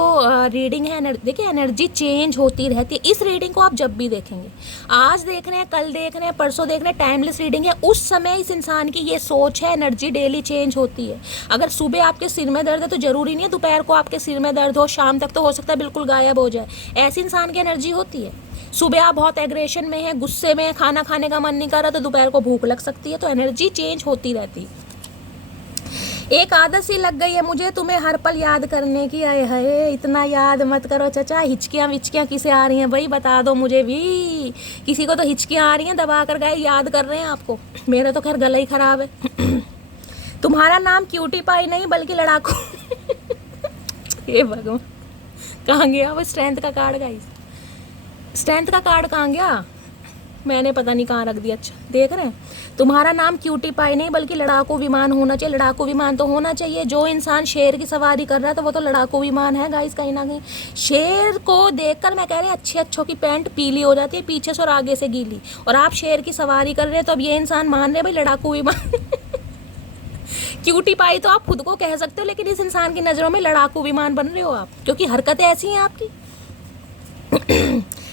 रीडिंग है, देखिए एनर्जी चेंज होती रहती है। इस रीडिंग को आप जब भी देखेंगे, आज देख रहे हैं, कल देख रहे हैं, परसों देख रहे हैं, टाइमलेस रीडिंग है। उस समय इस इंसान की ये सोच है, एनर्जी डेली चेंज होती है। अगर सुबह आपके सिर में दर्द है तो जरूरी नहीं है दोपहर को आपके सिर में दर्द हो, शाम तक तो हो सकता है बिल्कुल गायब हो जाए। ऐसी इंसान की एनर्जी होती है। सुबह आप बहुत एग्रेशन में हैं, गुस्से में, खाना खाने का मन नहीं कर रहा, तो दोपहर को भूख लग सकती है। तो एनर्जी चेंज होती रहती है। एक आदत सी लग गई है मुझे तुम्हें हर पल याद करने की। आए हाय इतना याद मत करो चचा। हिचकियाँ विचकियाँ किसे आ रही हैं भाई, बता दो मुझे भी। किसी को तो हिचकियाँ आ रही हैं, दबा कर गए याद कर रहे हैं आपको। मेरा तो खैर गला ही खराब है। तुम्हारा नाम क्यूटी पाई नहीं बल्कि लड़ाकू। ये भगवान, कहाँ गया वो स्ट्रेंथ का कार्ड गाइस? स्ट्रेंथ का कार्ड कहाँ गया? मैंने पता नहीं कहाँ रख दिया। अच्छा देख रहे हैं, तुम्हारा नाम क्यूटी पाई नहीं बल्कि लड़ाकू विमान होना चाहिए। लड़ाकू विमान तो होना चाहिए। जो इंसान शेर की सवारी कर रहा है तो वो तो लड़ाकू विमान है गाइस। कहीं ना कहीं शेर को देखकर मैं कह रही हूँ अच्छे अच्छों की पैंट पीली हो जाती है पीछे से और आगे से गीली, और आप शेर की सवारी कर रहे हैं तो अब ये इंसान मान रहे भाई लड़ाकू विमान। क्यूटी पाई तो आप खुद को कह सकते हो, लेकिन इस इंसान की नज़रों में लड़ाकू विमान बन रहे हो आप, क्योंकि हरकतें ऐसी हैं आपकी।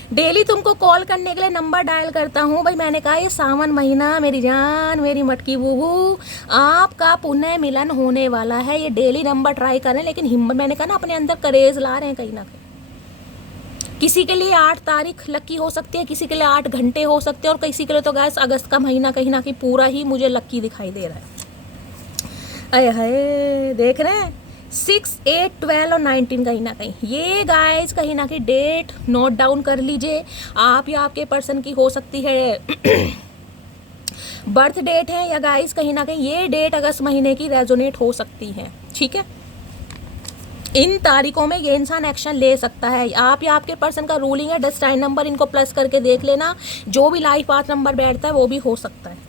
डेली तुमको कॉल करने के लिए नंबर डायल करता हूँ भाई। मैंने कहा ये सावन महीना मेरी जान, मेरी मटकी बूबू, आपका पुनः मिलन होने वाला है। ये डेली नंबर ट्राई करें, लेकिन हिम्मत, मैंने कहा ना अपने अंदर करेज ला रहे हैं कहीं ना कहीं। किसी के लिए 8 तारीख लकी हो सकती है, किसी के लिए 8 घंटे हो सकते हैं, और किसी के लिए तो गैस अगस्त का महीना कहीं ना कहीं पूरा ही मुझे लकी दिखाई दे रहा है। अरे हाय देख रहे हैं, 6, 8, 12 और 19 कहीं ना कहीं, ये गाइस कहीं ना कहीं डेट नोट डाउन कर लीजिए। आप या आपके पर्सन की हो सकती है बर्थ डेट है, या गाइस कहीं ना कहीं ये डेट अगस्त महीने की रेजोनेट हो सकती है। ठीक है, इन तारीखों में ये इंसान एक्शन ले सकता है। आप या आपके पर्सन का रूलिंग है डेस्टाइन नंबर, इनको प्लस करके देख लेना, जो भी लाइफ पाथ नंबर बैठता है वो भी हो सकता है।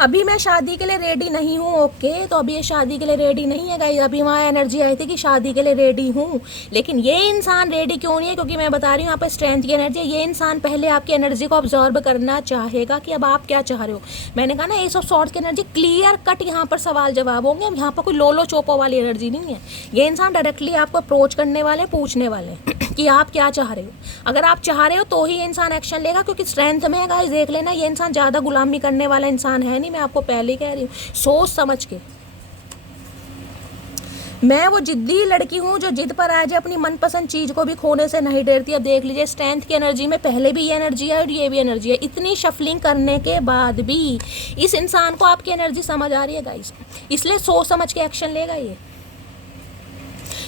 अभी मैं शादी के लिए रेडी नहीं हूँ, ओके, तो अभी ये शादी के लिए रेडी नहीं है गाइस। अभी वहाँ एनर्जी आई थी कि शादी के लिए रेडी हूँ, लेकिन ये इंसान रेडी क्यों नहीं है, क्योंकि मैं बता रही हूँ यहाँ पे स्ट्रेंथ की एनर्जी है। ये इंसान पहले आपकी एनर्जी को ऑब्जर्व करना चाहेगा कि अब आप क्या चाह रहे हो। मैंने कहा ना, एस ऑफ सॉर्ड्स की एनर्जी क्लियर कट यहाँ पर सवाल जवाब होंगे। अब यहाँ पर कोई लोलो चोपो वाली एनर्जी नहीं है। ये इंसान डायरेक्टली आपको अप्रोच करने वाले, पूछने वाले कि आप क्या चाह रहे हो। अगर आप चाह रहे हो तो ही इंसान एक्शन लेगा, क्योंकि स्ट्रेंथ में है गाइस। देख लेना, ये इंसान ज़्यादा गुलामी करने वाला इंसान है नहीं, मैं आपको पहले ही कह रही हूँ, सोच समझ के। मैं वो जिद्दी लड़की हूँ जो जिद पर आ जाए, अपनी मनपसंद चीज़ को भी खोने से नहीं डरती। अब देख लीजिए, स्ट्रेंथ की एनर्जी में पहले भी ये एनर्जी है और ये भी एनर्जी है। इतनी शफलिंग करने के बाद भी इस इंसान को आपकी एनर्जी समझ आ रही है गाइस, इसलिए सोच समझ के एक्शन लेगा ये,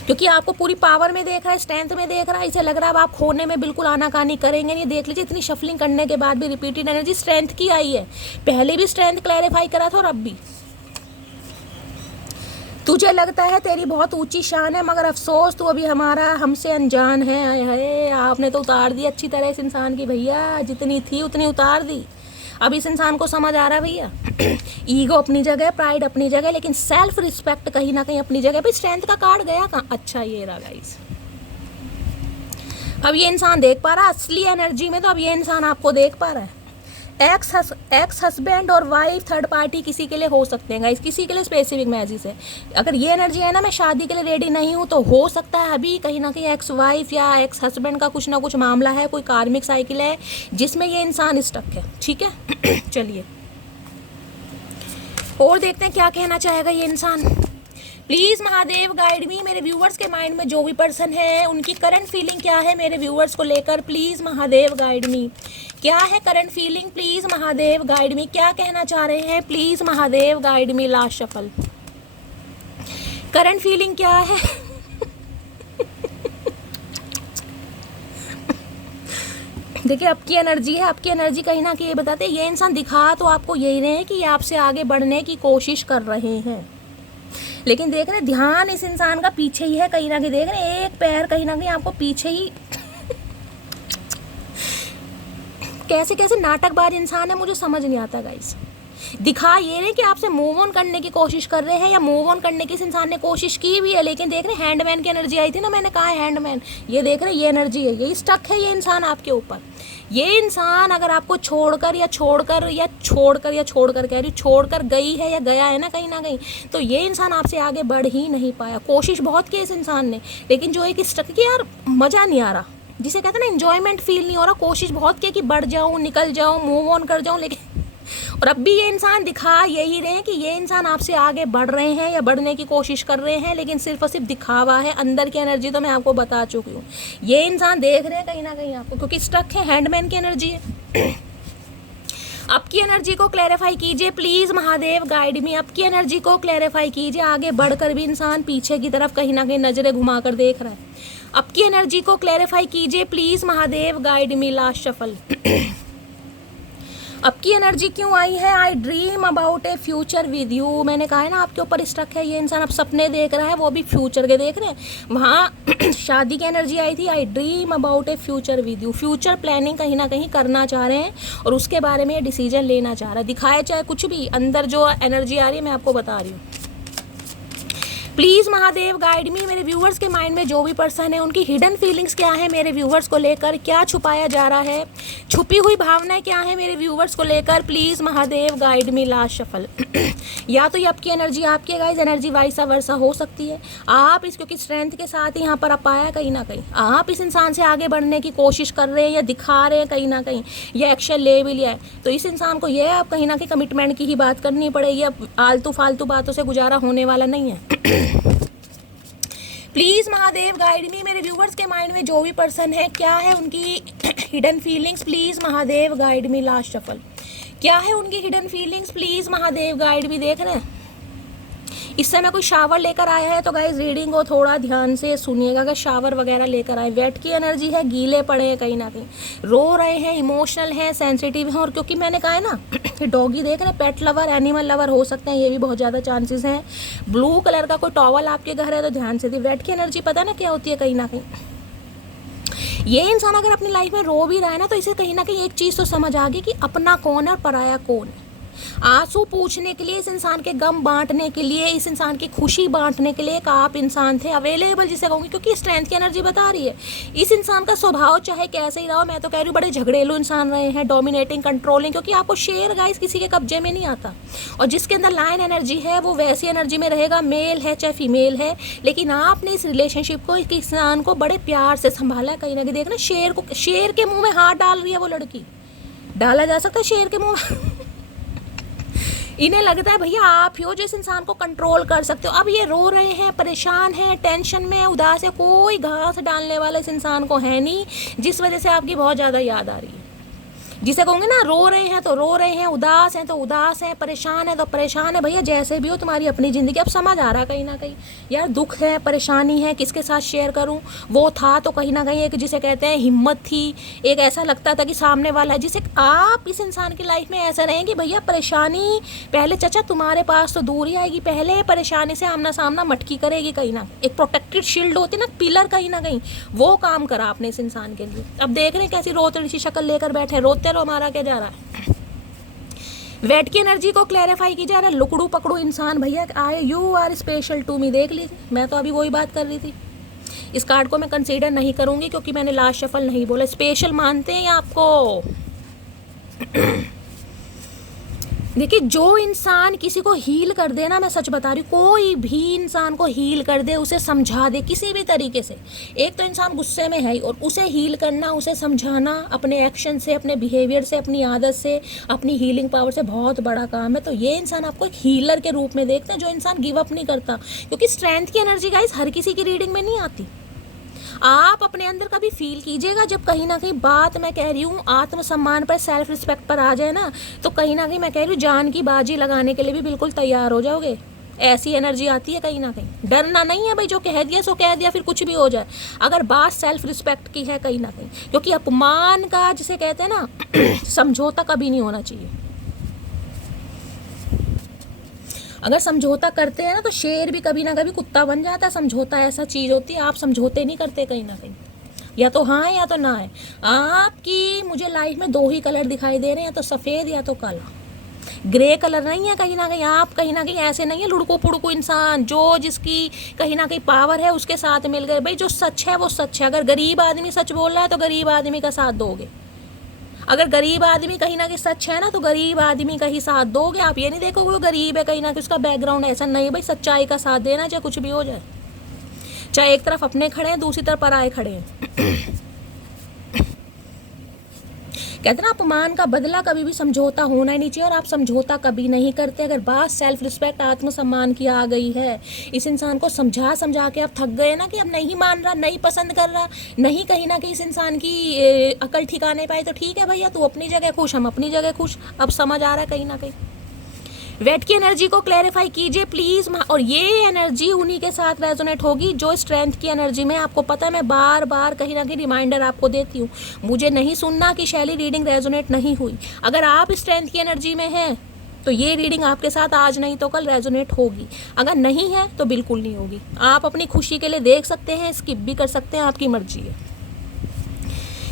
क्योंकि आपको पूरी पावर में देख रहा है, स्ट्रेंथ में देख रहा है। इसे लग रहा है अब आप खोने में बिल्कुल आनाकानी करेंगे नहीं। देख लीजिए, इतनी शफलिंग करने के बाद भी रिपीटेड एनर्जी स्ट्रेंथ की आई है। पहले भी स्ट्रेंथ क्लैरिफाई करा था और अब भी। तुझे लगता है तेरी बहुत ऊंची शान है, मगर अफसोस तू अभी हमसे अनजान है। हाय, आपने तो उतार दी अच्छी तरह इस इंसान की भैया, जितनी थी उतनी उतार दी। अब इस इंसान को समझ आ रहा है भैया, ईगो अपनी जगह, प्राइड अपनी जगह, लेकिन सेल्फ रिस्पेक्ट कहीं ना कहीं अपनी जगह। भाई स्ट्रेंथ का कार्ड गया कहाँ? अच्छा, ये रहा गाइस। अब ये इंसान देख पा रहा है असली एनर्जी में, तो अब ये इंसान आपको देख पा रहा है। एक्स हस्बैंड और वाइफ, थर्ड पार्टी किसी के लिए हो सकते हैं गाइस, किसी के लिए स्पेसिफिक मैसेज है। अगर ये एनर्जी है ना, मैं शादी के लिए रेडी नहीं हूँ, तो हो सकता है अभी कहीं ना कहीं एक्स वाइफ या एक्स हस्बैंड का कुछ ना कुछ मामला है, कोई कार्मिक साइकिल है जिसमें ये इंसान स्टक है। ठीक है, चलिए और देखते हैं क्या कहना चाहेगा ये इंसान। प्लीज़ महादेव गाइड मी, मेरे व्यूवर्स के माइंड में जो भी पर्सन है उनकी करंट फीलिंग क्या है मेरे व्यूवर्स को लेकर। प्लीज़ महादेव गाइड मी, क्या है current feeling? Please Mahadev guide मी, क्या कहना चाह रहे हैं? Please Mahadev guide me. Last shuffle, current feeling क्या है? देखिए, आपकी एनर्जी है, आपकी एनर्जी कहीं ना कहीं ये बताते हैं, ये इंसान दिखा तो आपको यही रहे हैं कि ये आपसे आगे बढ़ने की कोशिश कर रहे हैं, लेकिन देख रहे ध्यान इस इंसान का पीछे ही है कहीं ना कहीं। देख रहे एक पैर कहीं ना कहीं आपको पीछे ही। कैसे कैसे नाटकबाज इंसान है, मुझे समझ नहीं आता गाइस। दिखा ये रहे कि आपसे मूव ऑन करने की कोशिश कर रहे हैं, या मूव ऑन करने की इस इंसान ने कोशिश की भी है, लेकिन देख रहे हैंडमैन की एनर्जी आई थी ना, मैंने कहा हैंडमैन, ये देख रहे ये एनर्जी है, ये स्टक है ये इंसान आपके ऊपर। ये इंसान अगर आपको छोड़कर कह रही छोड़कर गई है या गया है ना कहीं, तो ये इंसान आपसे आगे बढ़ ही नहीं पाया। कोशिश बहुत की इस इंसान ने, लेकिन जो एक स्टक की, यार मज़ा नहीं आ रहा, जिसे कहते हैं ना एंजॉयमेंट फील नहीं हो रहा। कोशिश बहुत की कि बढ़ जाऊँ, निकल जाऊँ, मूव ऑन कर जाऊँ, लेकिन और अब भी ये इंसान दिखा यही रहे हैं कि ये इंसान आपसे आगे बढ़ रहे हैं या बढ़ने की कोशिश कर रहे हैं, लेकिन सिर्फ और सिर्फ दिखावा है। अंदर की एनर्जी तो मैं आपको बता चुकी हूँ। ये इंसान देख रहे हैं कहीं ना कहीं आपको, क्योंकि स्टक है, हैंडमैन की एनर्जी है। आपकी एनर्जी को क्लैरिफाई कीजिए प्लीज़ महादेव गाइड मी, आपकी एनर्जी को क्लैरिफाई कीजिए। आगे बढ़कर भी इंसान पीछे की तरफ कहीं ना कहीं नज़रें घुमाकर देख रहा है। आपकी एनर्जी को क्लैरिफाई कीजिए please Mahadev guide me. Last shuffle, आपकी एनर्जी क्यों आई है? आई dream about A future with you. मैंने कहा है ना आपके ऊपर स्टक है ये इंसान, अब सपने देख रहा है, वो भी फ्यूचर के देख रहे हैं। वहाँ शादी की एनर्जी आई थी, आई dream about A future with you. Future planning कहीं ना कहीं करना चाह रहे हैं और उसके बारे में डिसीजन लेना चाह रहा है। दिखाए चाहे कुछ भी, अंदर जो एनर्जी आ रही है मैं आपको बता रही हूँ। प्लीज़ महादेव गाइड मी, मेरे व्यूवर्स के माइंड में जो भी पर्सन है उनकी हिडन फीलिंग्स क्या है मेरे व्यूवर्स को लेकर, क्या छुपाया जा रहा है, छुपी हुई भावनाएं क्या है मेरे व्यूवर्स को लेकर। Please Mahadev guide me. Last shuffle, या तो ये आपकी एनर्जी, आपके गाइस एनर्जी वाइसा वर्सा हो सकती है। आप इस क्योंकि स्ट्रेंथ के साथ ही यहाँ पर आप आया कहीं ना कहीं, आप इस इंसान से आगे बढ़ने की कोशिश कर रहे हैं या दिखा रहे हैं कहीं ना कहीं, या एक्शन ले भी लिया है, तो इस इंसान को यह आप कहीं ना कहीं कमिटमेंट की ही बात करनी पड़ेगी। अब आलतू फालतू बातों से गुजारा होने वाला नहीं है। प्लीज़ महादेव गाइड मी, मेरे व्यूवर्स के माइंड में जो भी पर्सन है क्या है उनकी hidden feelings, please Mahadev guide me. Last shuffle, क्या है उनकी hidden feelings, please Mahadev guide मी। देख रहे हैं इस समय कोई शावर लेकर आया है तो गाइस रीडिंग को थोड़ा ध्यान से सुनिएगा। अगर शावर वगैरह लेकर आए, वेट की एनर्जी है, गीले पड़े हैं कहीं ना कहीं, रो रहे हैं, इमोशनल हैं, सेंसिटिव हैं। और क्योंकि मैंने कहा है ना कि डॉगी देख रहे, पेट लवर, एनिमल लवर हो सकते हैं, ये भी बहुत ज़्यादा चांसेस हैं। ब्लू कलर का कोई टॉवल आपके घर है तो ध्यान से दी। वेट की एनर्जी पता ना क्या होती है, कहीं ना कहीं ये इंसान अगर अपनी लाइफ में रो भी रहा है ना तो इसे कहीं ना कहीं एक चीज़ तो समझ आ गई कि अपना कौन है और पराया कौन है। आंसू पूछने के लिए, इस इंसान के गम बांटने के लिए, इस इंसान की खुशी बांटने के लिए एक आप इंसान थे अवेलेबल, जिसे कहूँगी, क्योंकि स्ट्रेंथ की एनर्जी बता रही है। इस इंसान का स्वभाव चाहे कैसे ही रहा हो, मैं तो कह रही हूँ बड़े झगड़ेलू इंसान रहे हैं, डोमिनेटिंग, कंट्रोलिंग, क्योंकि आपको शेर गाइस किसी के कब्जे में नहीं आता। और जिसके अंदर लायन एनर्जी है वो वैसी एनर्जी में रहेगा, मेल है चाहे फीमेल है। लेकिन आपने इस रिलेशनशिप को, इस इंसान को बड़े प्यार से संभाला। कहीं ना कहीं देखना, शेर के मुँह में हाथ डाल रही है वो लड़की। डाला जा सकता है शेर के मुँह में? इन्हें लगता है भैया आप ही हो जो इस इंसान को कंट्रोल कर सकते हो। अब ये रो रहे हैं, परेशान हैं, टेंशन में, उदास है, कोई घास डालने वाला इस इंसान को है नहीं, जिस वजह से आपकी बहुत ज़्यादा याद आ रही है। जिसे कहूँगे ना, रो रहे हैं तो रो रहे हैं, उदास हैं तो उदास हैं, परेशान है तो परेशान है। भैया जैसे भी हो, तुम्हारी अपनी ज़िंदगी। अब समझ आ रहा कहीं ना कहीं यार, दुख है, परेशानी है, किसके साथ शेयर करूं। वो था तो कहीं ना कहीं एक, जिसे कहते हैं, हिम्मत थी, एक ऐसा लगता था कि सामने वाला है। जिसे आप इस इंसान की लाइफ में ऐसा रहें कि भैया परेशानी पहले चाचा तुम्हारे पास तो दूर ही आएगी, पहले परेशानी से आमना सामना मटकी करेगी। कहीं ना एक प्रोटेक्टेड शील्ड होती है ना, पिलर, कहीं ना कहीं वो काम करा आपने इस इंसान के लिए। अब देख रहे हैं कैसी रोतड़ी सी शक्ल लेकर बैठे, रोते रहो, हमारा क्या जा रहा है। वेट की एनर्जी को क्लैरिफाई की जा रहा है। लुकड़ू पकड़ू इंसान भैया आए, you are special to me. देख लीजिए, मैं तो अभी वही बात कर रही थी। इस कार्ड को मैं कंसीडर नहीं करूंगी क्योंकि मैंने लास्ट शफल नहीं बोला। स्पेशल मानते हैं आपको। देखिए, जो इंसान किसी को हील कर दे ना, मैं सच बता रही हूँ, कोई भी इंसान को हील कर दे, उसे समझा दे किसी भी तरीके से। एक तो इंसान गुस्से में है और उसे हील करना, उसे समझाना अपने एक्शन से, अपने बिहेवियर से, अपनी आदत से, अपनी हीलिंग पावर से बहुत बड़ा काम है। तो ये इंसान आपको एक हीलर के रूप में देखते हैं, जो इंसान गिव अप नहीं करता। क्योंकि स्ट्रेंथ की एनर्जी गाइस हर किसी की रीडिंग में नहीं आती। आप अपने अंदर कभी फील कीजिएगा, जब कहीं ना कहीं बात, मैं कह रही हूँ, आत्मसम्मान पर, सेल्फ रिस्पेक्ट पर आ जाए ना, तो कहीं ना कहीं मैं कह रही हूँ जान की बाजी लगाने के लिए भी बिल्कुल तैयार हो जाओगे। ऐसी एनर्जी आती है कहीं ना कहीं। डरना नहीं है भाई, जो कह दिया सो कह दिया, फिर कुछ भी हो जाए। अगर बात सेल्फ रिस्पेक्ट की है कहीं ना कहीं, क्योंकि अपमान का, जिसे कहते हैं ना, समझौता कभी नहीं होना चाहिए। अगर समझौता करते हैं ना तो शेर भी कभी ना कभी कुत्ता बन जाता है। समझौता ऐसा चीज़ होती है, आप समझौते नहीं करते कहीं ना कहीं, या तो हाँ है या तो ना है। आपकी मुझे लाइफ में दो ही कलर दिखाई दे रहे हैं, या तो सफ़ेद या तो काला। ग्रे कलर नहीं है कहीं ना कहीं। आप कहीं ना कहीं ऐसे नहीं है लुड़को पुड़को इंसान, जो जिसकी कहीं ना कहीं पावर है उसके साथ मिल गए। भाई जो सच है वो सच है। अगर गरीब आदमी सच बोल रहा है तो गरीब आदमी का साथ दोगे। अगर गरीब आदमी कहीं ना कहीं सच है ना तो गरीब आदमी का ही साथ दोगे। आप ये नहीं देखोगे वो गरीब है, कहीं ना कहीं उसका बैकग्राउंड ऐसा नहीं। भाई सच्चाई का साथ देना, चाहे कुछ भी हो जाए, चाहे एक तरफ अपने खड़े हैं, दूसरी तरफ पराए खड़े हैं। कहते ना, अपमान का बदला कभी भी समझौता होना ही नहीं चाहिए, और आप समझौता कभी नहीं करते। अगर बात सेल्फ रिस्पेक्ट, आत्मसम्मान की आ गई है, इस इंसान को समझा समझा के आप थक गए ना, कि अब नहीं मान रहा, नहीं पसंद कर रहा, नहीं कहीं ना कहीं इस इंसान की अकल ठिकाने पाए, तो ठीक है भैया, तू अपनी जगह खुश, हम अपनी जगह खुश। अब समझ आ रहा है कहीं ना कहीं। वेट की एनर्जी को क्लैरिफाई कीजिए प्लीज। और ये एनर्जी उन्हीं के साथ रेजोनेट होगी जो स्ट्रेंथ की एनर्जी में। आपको पता है, मैं बार बार कहीं ना कहीं रिमाइंडर आपको देती हूँ। मुझे नहीं सुनना कि शैली रीडिंग रेजोनेट नहीं हुई। अगर आप स्ट्रेंथ की एनर्जी में हैं तो ये रीडिंग आपके साथ आज नहीं तो कल रेजोनेट होगी। अगर नहीं है तो बिल्कुल नहीं होगी। आप अपनी खुशी के लिए देख सकते हैं, स्किप भी कर सकते हैं, आपकी मर्जी है।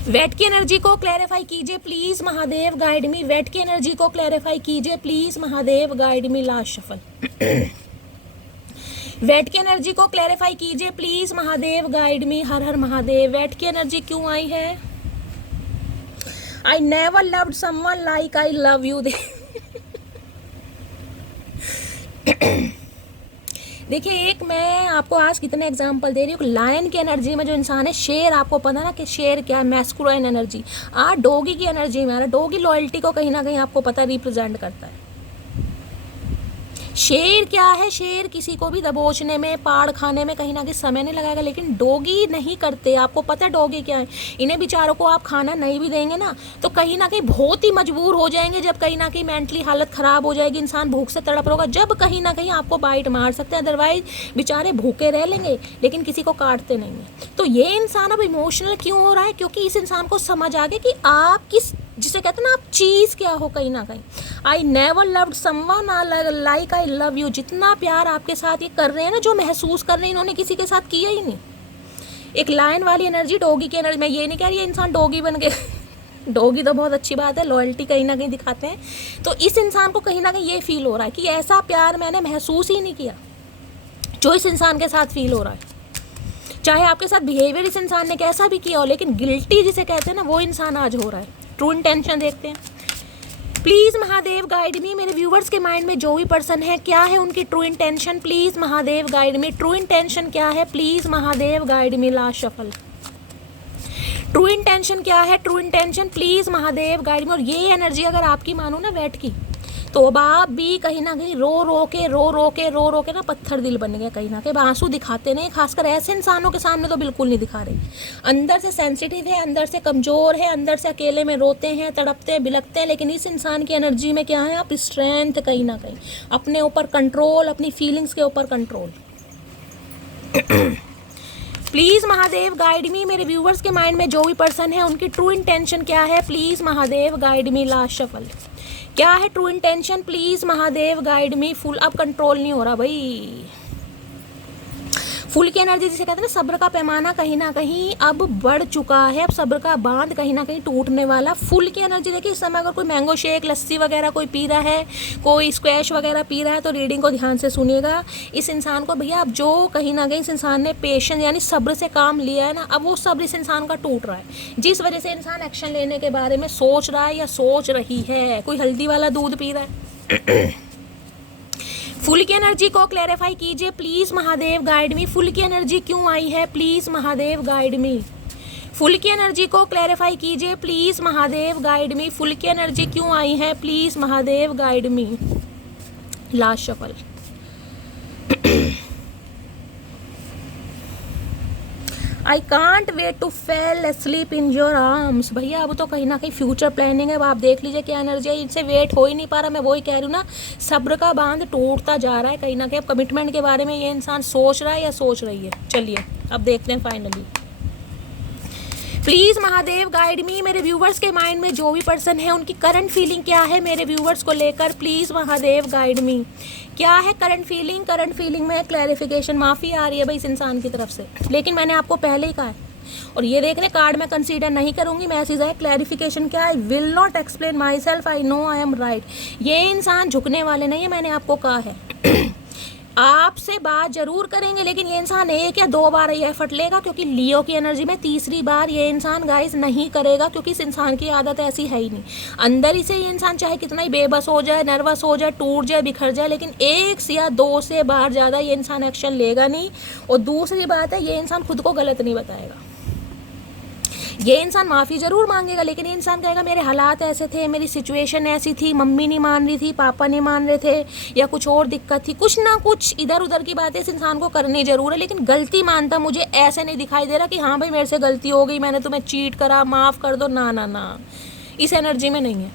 वेट की एनर्जी को क्लैरिफाई कीजिए प्लीज महादेव, गाइड मी। वेट की एनर्जी को क्लैरिफाई कीजिए please Mahadev, guide me. Last shuffle. वेट की एनर्जी को क्लैरिफाई कीजिए प्लीज महादेव, गाइड मी। हर हर महादेव। वेट की एनर्जी क्यों आई है? I never loved someone like I love you. देखिए, एक मैं आपको आज कितने एग्जाम्पल दे रही हूँ। लायन की एनर्जी में जो इंसान है, शेर, आपको पता ना कि शेर क्या है, मैस्कुलाइन एनर्जी। डोगी की एनर्जी में आ रहा है। डोगी लॉयल्टी को कहीं ना कहीं आपको पता रिप्रेजेंट करता है। शेर क्या है, शेर किसी को भी दबोचने में, पाड़ खाने में कहीं ना कहीं समय नहीं लगाएगा, लेकिन डॉगी नहीं करते। आपको पता है डॉगी क्या है? इन्हें बेचारों को आप खाना नहीं भी देंगे ना तो कहीं ना कहीं बहुत ही मजबूर हो जाएंगे, जब कहीं ना कहीं मेंटली हालत ख़राब हो जाएगी, इंसान भूख से तड़प रहा होगा, जब कहीं ना कहीं आपको बाइट मार सकते हैं। अदरवाइज बेचारे भूखे रह लेंगे लेकिन किसी को काटते नहीं हैं। तो ये इंसान अब इमोशनल क्यों हो रहा है? क्योंकि इस इंसान को समझ आ गया कि आप किस, जिसे कहते हैं ना, आप चीज़ क्या हो कहीं ना कहीं। आई never loved someone like I love you. जितना प्यार आपके साथ ये कर रहे हैं ना, जो महसूस कर रहे हैं, इन्होंने किसी के साथ किया ही नहीं। एक लायन वाली एनर्जी, डॉगी की एनर्जी। मैं ये नहीं कह रही है इंसान डॉगी बन के डॉगी तो बहुत अच्छी बात है, लॉयल्टी कहीं ना कहीं दिखाते हैं। तो इस इंसान को कहीं ना कहीं ये फील हो रहा है कि ऐसा प्यार मैंने महसूस ही नहीं किया जो इस इंसान के साथ फील हो रहा है। चाहे आपके साथ बिहेवियर इस इंसान ने कैसा भी किया हो, लेकिन गिल्टी जिसे कहते हैं ना, वो इंसान आज हो रहा है। ट्रू इंटेंशन देखते हैं। प्लीज़ महादेव गाइड मी। मेरे व्यूवर्स के माइंड में जो भी पर्सन है, क्या है उनकी true intention? Please Mahadev guide me. True intention क्या है? Please Mahadev guide me. Last shuffle. True intention क्या है? True intention please Mahadev guide मी। और ये एनर्जी अगर आपकी मानो ना वेट की, तो अब आप भी कहीं ना कहीं रो रो के ना पत्थर दिल बन गए कहीं ना कहीं। आंसू दिखाते नहीं, खासकर ऐसे इंसानों के सामने तो बिल्कुल नहीं दिखा रहे। अंदर से सेंसिटिव है, अंदर से कमज़ोर है, अंदर से अकेले में रोते हैं, तड़पते हैं, बिलखते हैं, लेकिन इस इंसान की एनर्जी में क्या है? आप स्ट्रेंथ, कहीं ना कहीं अपने ऊपर कंट्रोल, अपनी फीलिंग्स के ऊपर कंट्रोल। प्लीज़ महादेव गाइड मी। मेरे व्यूवर्स के माइंड में जो भी पर्सन है, उनकी ट्रू इंटेंशन क्या है? Please Mahadev guide me. Last shuffle. क्या है true intention? Please Mahadev guide me. Full अब कंट्रोल नहीं हो रहा भाई। फुल की एनर्जी जिसे कहते हैं ना, सब्र का पैमाना कहीं ना कहीं अब बढ़ चुका है। अब सब्र का बांध कहीं ना कहीं टूटने वाला। फुल की एनर्जी देखिए, इस समय अगर कोई मैंगो शेक, लस्सी वगैरह कोई पी रहा है, कोई स्क्वैश वगैरह पी रहा है, तो रीडिंग को ध्यान से सुनिएगा। इस इंसान को भैया, अब जो कहीं ना कहीं इस इंसान ने पेशेंस यानी सब्र से काम लिया है ना, अब वो सब्र इस इंसान का टूट रहा है, जिस वजह से इंसान एक्शन लेने के बारे में सोच रहा है या सोच रही है। कोई हल्दी वाला दूध पी रहा है। फुल की एनर्जी को क्लैरिफाई कीजिए please Mahadev guide me. Fool की एनर्जी क्यों आई है? Please Mahadev guide me. Fool की एनर्जी को क्लैरिफाई कीजिए please Mahadev guide me. Fool की एनर्जी क्यों आई है? Please Mahadev guide me. Last shuffle. I can't wait to fall asleep in your arms. भैया अब तो कहीं ना कहीं फ्यूचर प्लानिंग है। अब आप देख लीजिए क्या एनर्जी है, इनसे वेट हो ही नहीं पा रहा। मैं वही कह रही हूँ ना, सब्र का बांध टूटता जा रहा है कहीं ना कहीं। अब कमिटमेंट के बारे में ये इंसान सोच रहा है या सोच रही है। चलिए अब देखते हैं फाइनली। प्लीज़ महादेव गाइड मी। मेरे व्यूवर्स के माइंड में जो भी पर्सन है, उनकी करंट फीलिंग क्या है मेरे व्यूवर्स को लेकर? प्लीज़ महादेव गाइड मी। क्या है करंट फीलिंग? करंट फीलिंग में क्लैरिफिकेशन, माफ़ी आ रही है भाई इस इंसान की तरफ से, लेकिन मैंने आपको पहले ही कहा है। और ये देख रहे कार्ड मैं कंसीडर नहीं करूँगी, मैसेज है क्लैरिफिकेशन क्या है? Will not explain my self, I know I am right. ये इंसान झुकने वाले नहीं है, मैंने आपको कहा है। आपसे बात जरूर करेंगे, लेकिन ये इंसान एक या दो बार ये एफर्ट लेगा, क्योंकि लियो की एनर्जी में तीसरी बार ये इंसान गाइस नहीं करेगा, क्योंकि इस इंसान की आदत ऐसी है ही नहीं। अंदर ही से ये इंसान चाहे कितना ही बेबस हो जाए, नर्वस हो जाए, टूट जाए, बिखर जाए, लेकिन एक या दो से बार ज़्यादा ये इंसान एक्शन लेगा नहीं। और दूसरी बात है, ये इंसान खुद को गलत नहीं बताएगा। ये इंसान माफ़ी ज़रूर मांगेगा, लेकिन ये इंसान कहेगा मेरे हालात ऐसे थे, मेरी सिचुएशन ऐसी थी, मम्मी नहीं मान रही थी, पापा नहीं मान रहे थे, या कुछ और दिक्कत थी, कुछ ना कुछ इधर उधर की बातें इस इंसान को करनी ज़रूर है। लेकिन गलती मानता मुझे ऐसे नहीं दिखाई दे रहा कि हाँ भाई मेरे से गलती हो गई, मैंने तुम्हें चीट करा, माफ़ कर दो। ना ना ना, इस एनर्जी में नहीं है।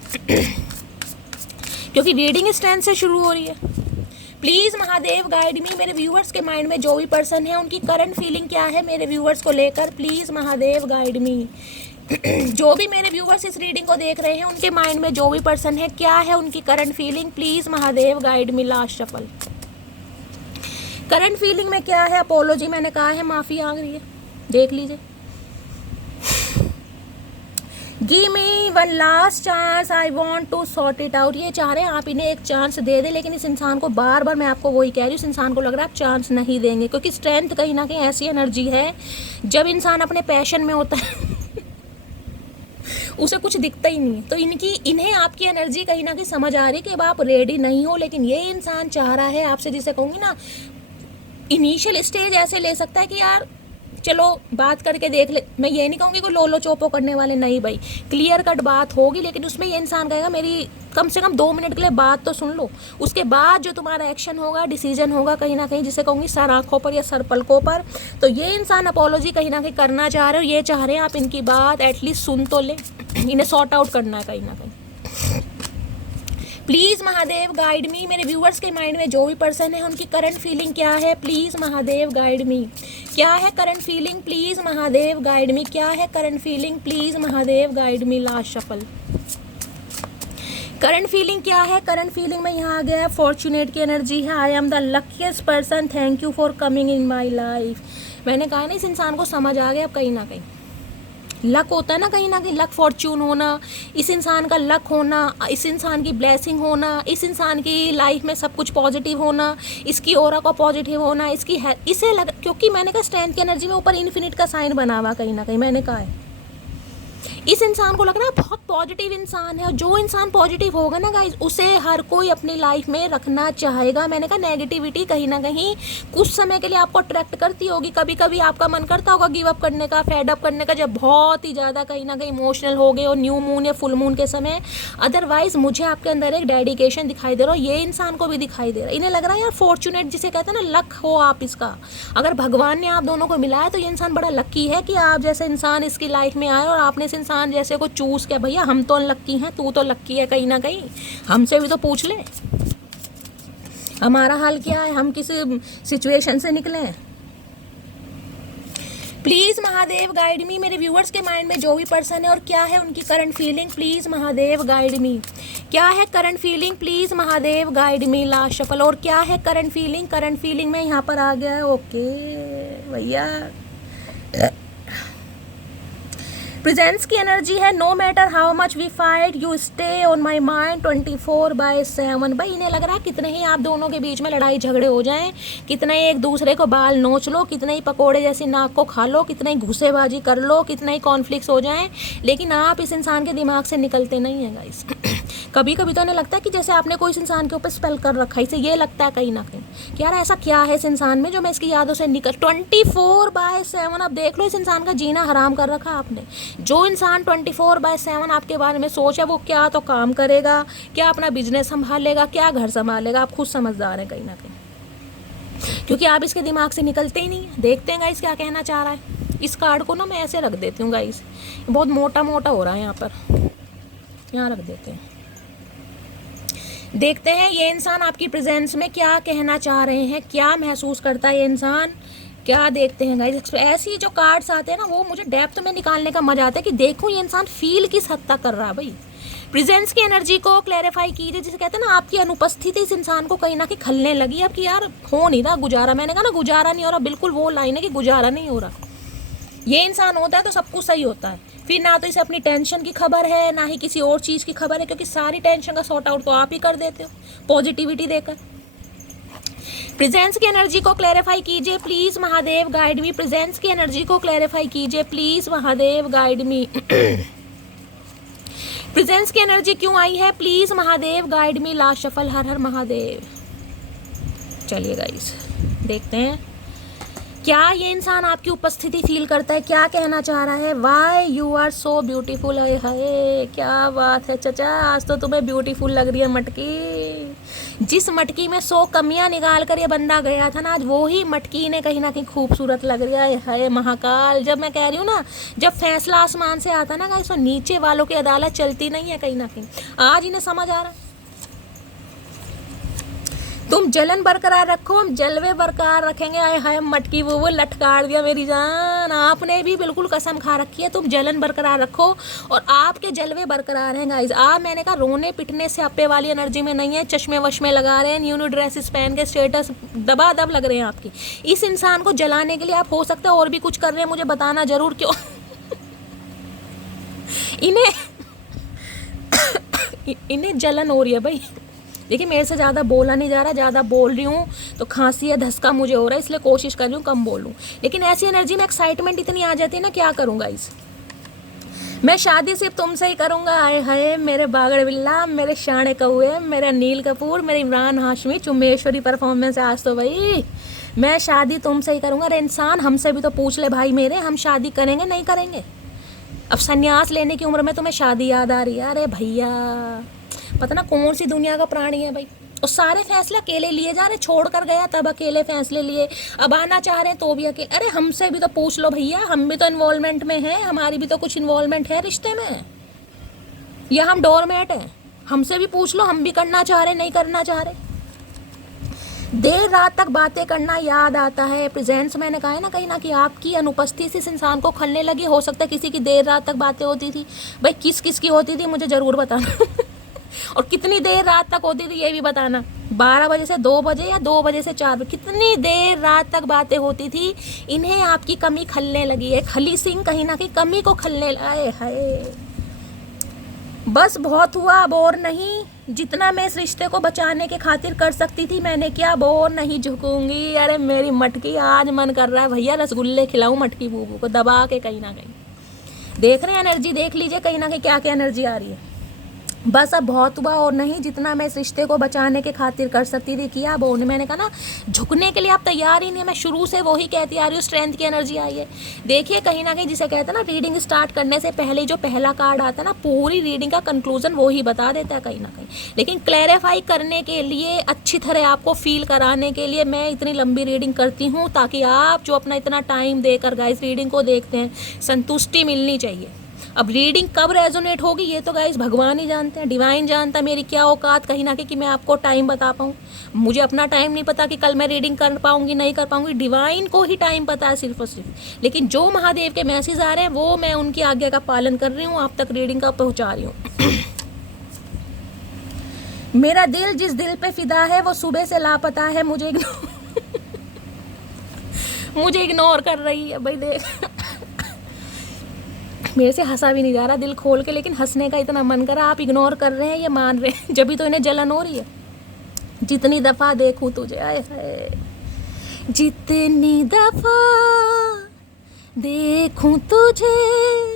क्योंकि रीडिंग स्ट्रेंथ से शुरू हो रही है। प्लीज़ महादेव गाइड मी। मेरे व्यूअर्स के माइंड में जो भी पर्सन है, उनकी करंट फीलिंग क्या है मेरे व्यूअर्स को लेकर? प्लीज़ महादेव गाइड मी। जो भी मेरे व्यूअर्स इस रीडिंग को देख रहे हैं, उनके माइंड में जो भी पर्सन है, क्या है उनकी current feeling? Please Mahadev guide me. Last shuffle. Current feeling में क्या है? अपोलॉजी मैंने कहा है, माफ़ी आ रही है, देख लीजिए। Give me one last chance, I want to sort it out. ये चाह रहे हैं आप इन्हें एक चांस दे दें, लेकिन इस इंसान को बार बार मैं आपको वही कह रही हूँ, इस इंसान को लग रहा है आप चांस नहीं देंगे, क्योंकि स्ट्रेंथ कहीं ना कहीं ऐसी एनर्जी है, जब इंसान अपने पैशन में होता है उसे कुछ दिखता ही नहीं। तो इन्हें आपकी एनर्जी कहीं ना कहीं समझ आ रही है कि अब आप रेडी नहीं हो, लेकिन ये इंसान चाह रहा है आपसे, जिसे कहूँगी ना, इनिशियल स्टेज ऐसे ले सकता है कि यार चलो बात करके देख ले, मैं ये नहीं कहूँगी कोई लोलो चोपो करने वाले, नहीं भाई, क्लियर कट बात होगी, लेकिन उसमें ये इंसान कहेगा मेरी कम से कम 2 मिनट के लिए बात तो सुन लो, उसके बाद जो तुम्हारा एक्शन होगा, डिसीजन होगा कहीं ना कहीं, जिसे कहूँगी सर आँखों पर या सर पलकों पर, तो ये इंसान अपॉलोजी कहीं ना कहीं करना चाह रहे हो, ये चाह रहे हैं आप इनकी बात एटलीस्ट सुन तो ले, इन्हें सॉर्ट आउट करना है कहीं ना कहीं। प्लीज़ महादेव गाइड मी, मेरे व्यूअर्स के माइंड में जो भी पर्सन है उनकी करंट फीलिंग क्या है, प्लीज़ महादेव गाइड मी, क्या है current feeling, please Mahadev guide मी, क्या है current feeling, please Mahadev guide me. Last shuffle, current feeling क्या है, करंट फीलिंग में यहाँ आ गया है फॉर्चुनेट की एनर्जी है, I am the luckiest person, thank you for coming in my life. मैंने कहा ना इस इंसान को समझ आ गया अब कहीं ना कहीं, लक होता है ना कहीं लक फॉर्च्यून होना, इस इंसान का लक होना, इस इंसान की ब्लेसिंग होना, इस इंसान की लाइफ में सब कुछ पॉजिटिव होना, इसकी ऑरा का पॉजिटिव होना, इसकी है इसे लग, क्योंकि मैंने कहा स्ट्रेंथ की एनर्जी में ऊपर इन्फिनिट का साइन बना हुआ कहीं ना कहीं, मैंने कहा है इस इंसान को लग रहा है बहुत पॉजिटिव इंसान है, और जो इंसान पॉजिटिव होगा ना गाइस उसे हर कोई अपनी लाइफ में रखना चाहेगा। मैंने कहा नेगेटिविटी कहीं ना कहीं कुछ समय के लिए आपको अट्रैक्ट करती होगी, कभी कभी आपका मन करता होगा गिव अप करने का, फेड अप करने का, जब बहुत ही ज़्यादा कहीं ना कहीं इमोशनल हो गए और न्यू मून या फुल मून के समय। अदरवाइज मुझे आपके अंदर एक डेडिकेशन दिखाई दे रहा है, ये इंसान को भी दिखाई दे रहा है, इन्हें लग रहा है यार फॉर्चुनेट जिसे कहते हैं ना लक हो आप इसका, अगर भगवान ने आप दोनों को मिलाया तो ये इंसान बड़ा लकी है कि आप जैसे इंसान इसकी लाइफ में आए और आपने इस इंसान जैसे को चूज किया। भैया हम तो अनलक्की हैं, तू तो लक्की है कहीं ना कहीं, हमसे भी तो पूछ ले हमारा हाल क्या है, हम किस सिचुएशन से निकले हैं। प्लीज़ महादेव गाइड मी, मेरे व्यूअर्स के माइंड में जो भी पर्सन है और क्या है उनकी current feeling, please Mahadev guide मी, क्या है current feeling, please Mahadev guide me. Last shuffle, और क्या है करंट फीलिंग, करंट फीलिंग में यहाँ पर आ गया है। ओके भैया, प्रेजेंस की एनर्जी है, no matter how much we fight you stay on my mind 24/7। भाई इन्हें लग रहा है कितने ही आप दोनों के बीच में लड़ाई झगड़े हो जाएं, कितने ही एक दूसरे को बाल नोच लो, कितने ही पकोड़े जैसी नाक को खा लो, कितने ही घुसेबाजी कर लो, कितने ही कॉन्फ्लिक्ट्स हो जाएं, लेकिन आप इस इंसान के दिमाग से निकलते नहीं हैं गाइस। कभी कभी तो इन्हें लगता है कि जैसे आपने कोई इस इंसान के ऊपर स्पेल कर रखा है, इसे ये लगता है कहीं ना कहीं कि यार ऐसा क्या है इस इंसान में जो मैं इसकी यादों से निकल 24/7। अब देख लो इस इंसान का जीना हराम कर रखा आपने। जो इंसान 24/7 आपके बारे में सोच है वो क्या तो काम करेगा, क्या अपना बिजनेस संभालेगा, क्या घर संभालेगा, आप खुद समझदार हैं कहीं ना कहीं, क्योंकि आप इसके दिमाग से निकलते ही नहीं। देखते हैं गाइस क्या कहना चाह रहा है। इस कार्ड को ना मैं ऐसे रख देती हूँ गाइस, बहुत मोटा मोटा हो रहा है यहाँ पर, यहाँ रख देते हैं। देखते हैं ये इंसान आपकी प्रेजेंस में क्या कहना चाह रहे हैं, क्या महसूस करता है ये इंसान, क्या देखते हैं गाइस। ऐसी जो कार्ड्स आते हैं ना वो मुझे डेप्थ में निकालने का मजा आता है कि देखो ये इंसान फील किस हद तक कर रहा है। भाई प्रेजेंस की एनर्जी को क्लैरिफाई कीजिए, जिसे कहते हैं ना आपकी अनुपस्थिति इस इंसान को कहीं ना कहीं खलने लगी अब कि यार हो नहीं रहा गुजारा। मैंने कहा ना गुजारा नहीं हो रहा, बिल्कुल वो लाइन है कि गुजारा नहीं हो रहा। ये इंसान होता है तो सब कुछ सही होता है, फिर ना तो इसे अपनी टेंशन की खबर है ना ही किसी और चीज़ की खबर है, क्योंकि सारी टेंशन का सॉर्ट आउट तो आप ही कर देते हो पॉजिटिविटी देकर। प्रेजेंस की एनर्जी को क्लैरिफाई कीजिए please Mahadev guide me, presence की एनर्जी को क्लैरिफाई कीजिए please Mahadev guide me. Presence की एनर्जी क्यों आई है, please Mahadev guide me. Last shuffle, Har हर महादेव। चलिए गाइस देखते हैं क्या ये इंसान आपकी उपस्थिति फील करता है, क्या कहना चाह रहा है। Why you are so beautiful, हाय हाय क्या बात है चचा, आज तो तुम्हें ब्यूटीफुल लग रही है मटकी। जिस मटकी में 100 कमियां निकाल कर ये बंदा गया था ना, आज वो ही मटकी ने कहीं ना कहीं खूबसूरत लग रही है। हाय महाकाल, जब मैं कह रही हूँ ना जब फैसला आसमान से आता ना गाइस तो नीचे वालों की अदालत चलती नहीं है कहीं ना कहीं। आज इन्हें समझ आ रहा है तुम जलन बरकरार रखो, हम जलवे बरकरार रखेंगे। आए हाय मटकी वो लटकार दिया मेरी जान, आपने भी बिल्कुल कसम खा रखी है तुम जलन बरकरार रखो और आपके जलवे बरकरार हैं गाइस। आप मैंने कहा रोने पिटने से अप्पे वाली एनर्जी में नहीं है, चश्मे वश्मे लगा रहे हैं, न्यू न्यू ड्रेसेस पहन के स्टेटस दबादब लग रहे हैं आपकी। इस इंसान को जलाने के लिए आप हो सकता है और भी कुछ कर रहे हैं, मुझे बताना जरूर क्यों। इन्हें जलन हो रही है भाई। देखिए मेरे से ज़्यादा बोला नहीं जा रहा, ज़्यादा बोल रही हूँ तो खांसी या धसका मुझे हो रहा है, इसलिए कोशिश कर रही हूँ कम बोलूँ। लेकिन ऐसी एनर्जी में एक्साइटमेंट इतनी आ जाती है ना, क्या करूँगा इस मैं शादी सिर्फ तुमसे ही करूँगा। आए हाय मेरे बागड़ बिल्ला, मेरे शाने कौए, मेरा नील कपूर, मेरे इमरान हाशमी, चुम्बेश्वरी परफॉर्मेंस। आज तो भाई मैं शादी तुमसे ही करूँगा। अरे इंसान, हमसे भी तो पूछ ले भाई मेरे, हम शादी करेंगे नहीं करेंगे? अब संन्यास लेने की उम्र में तुम्हें शादी याद आ रही है? अरे भैया, पता ना कौन सी दुनिया का प्राणी है भाई। और सारे फैसले अकेले लिए जा रहे, छोड़ कर गया तब अकेले फैसले लिए, अब आना चाह रहे हैं तो भी अकेले। अरे हमसे भी तो पूछ लो भैया, हम भी तो इन्वॉल्वमेंट में हैं, हमारी भी तो कुछ इन्वॉल्वमेंट है रिश्ते में, या हम डोरमेट हैं? हमसे भी पूछ लो, हम भी करना चाह रहे नहीं करना चाह रहे। देर रात तक बातें करना याद आता है। प्रेजेंस, मैंने कहा है ना कहीं ना कि आपकी अनुपस्थिति से इस इंसान को खलने लगी। हो सकता है किसी की देर रात तक बातें होती थी। भाई किस किस की होती थी मुझे ज़रूर बताना और कितनी देर रात तक होती थी ये भी बताना। 12 बजे से 2 बजे या 2 बजे से 4 बजे, कितनी देर रात तक बातें होती थी। इन्हें आपकी कमी खलने लगी है। खली सिंह कहीं ना कहीं कमी को खलने आए है। बस बहुत हुआ, अब और नहीं। जितना मैं इस रिश्ते को बचाने के खातिर कर सकती थी मैंने किया, अब और नहीं झुकूंगी। अरे मेरी मटकी, आज मन कर रहा है भैया रसगुल्ले खिलाऊं मटकी बूबू को दबा के। कहीं ना कहीं देख रहे हैं एनर्जी, देख लीजिए कहीं ना कहीं क्या क्या एनर्जी आ रही है। बस अब बहुत हुआ और नहीं। जितना मैं इस रिश्ते को बचाने के खातिर कर सकती थी किया, अब उन्हें मैंने कहा ना, झुकने के लिए आप तैयार ही नहीं है। मैं शुरू से वही कहती आ रही हूँ, स्ट्रेंथ की एनर्जी आई है। देखिए कहीं ना कहीं जिसे कहते हैं ना, रीडिंग स्टार्ट करने से पहले जो पहला कार्ड आता है ना, पूरी रीडिंग का कंक्लूजन वो ही बता देता है कहीं ना कहीं। लेकिन क्लैरिफाई करने के लिए, अच्छी तरह आपको फील कराने के लिए मैं इतनी लंबी रीडिंग करती हूँ, ताकि आप जो अपना इतना टाइम देकर गाइस रीडिंग को देखते हैं, संतुष्टि मिलनी चाहिए। अब रीडिंग कब रेजोनेट होगी ये तो गाइस भगवान ही जानते हैं, डिवाइन जानता है मेरी क्या औकात कहीं ना कहीं कि मैं आपको टाइम बता पाऊँ। मुझे अपना टाइम नहीं पता कि कल मैं रीडिंग कर पाऊँगी नहीं कर पाऊँगी, डिवाइन को ही टाइम पता है सिर्फ और सिर्फ। लेकिन जो महादेव के मैसेज आ रहे हैं वो मैं उनकी आज्ञा का पालन कर रही हूँ, आप तक रीडिंग का पहुँचा रही हूँ। मेरा दिल जिस दिल पे फिदा है वो सुबह से लापता है, मुझे इग्नोर कर रही है भाई। देख मेरे से हंसा भी नहीं जा रहा दिल खोल के, लेकिन हंसने का इतना मन करा। आप इग्नोर कर रहे हैं, ये मान रहे हैं, जब भी तो इन्हें जलन हो रही है। जितनी दफ़ा देखूं तुझे, आए हाय, जितनी दफ़ा देखूं तुझे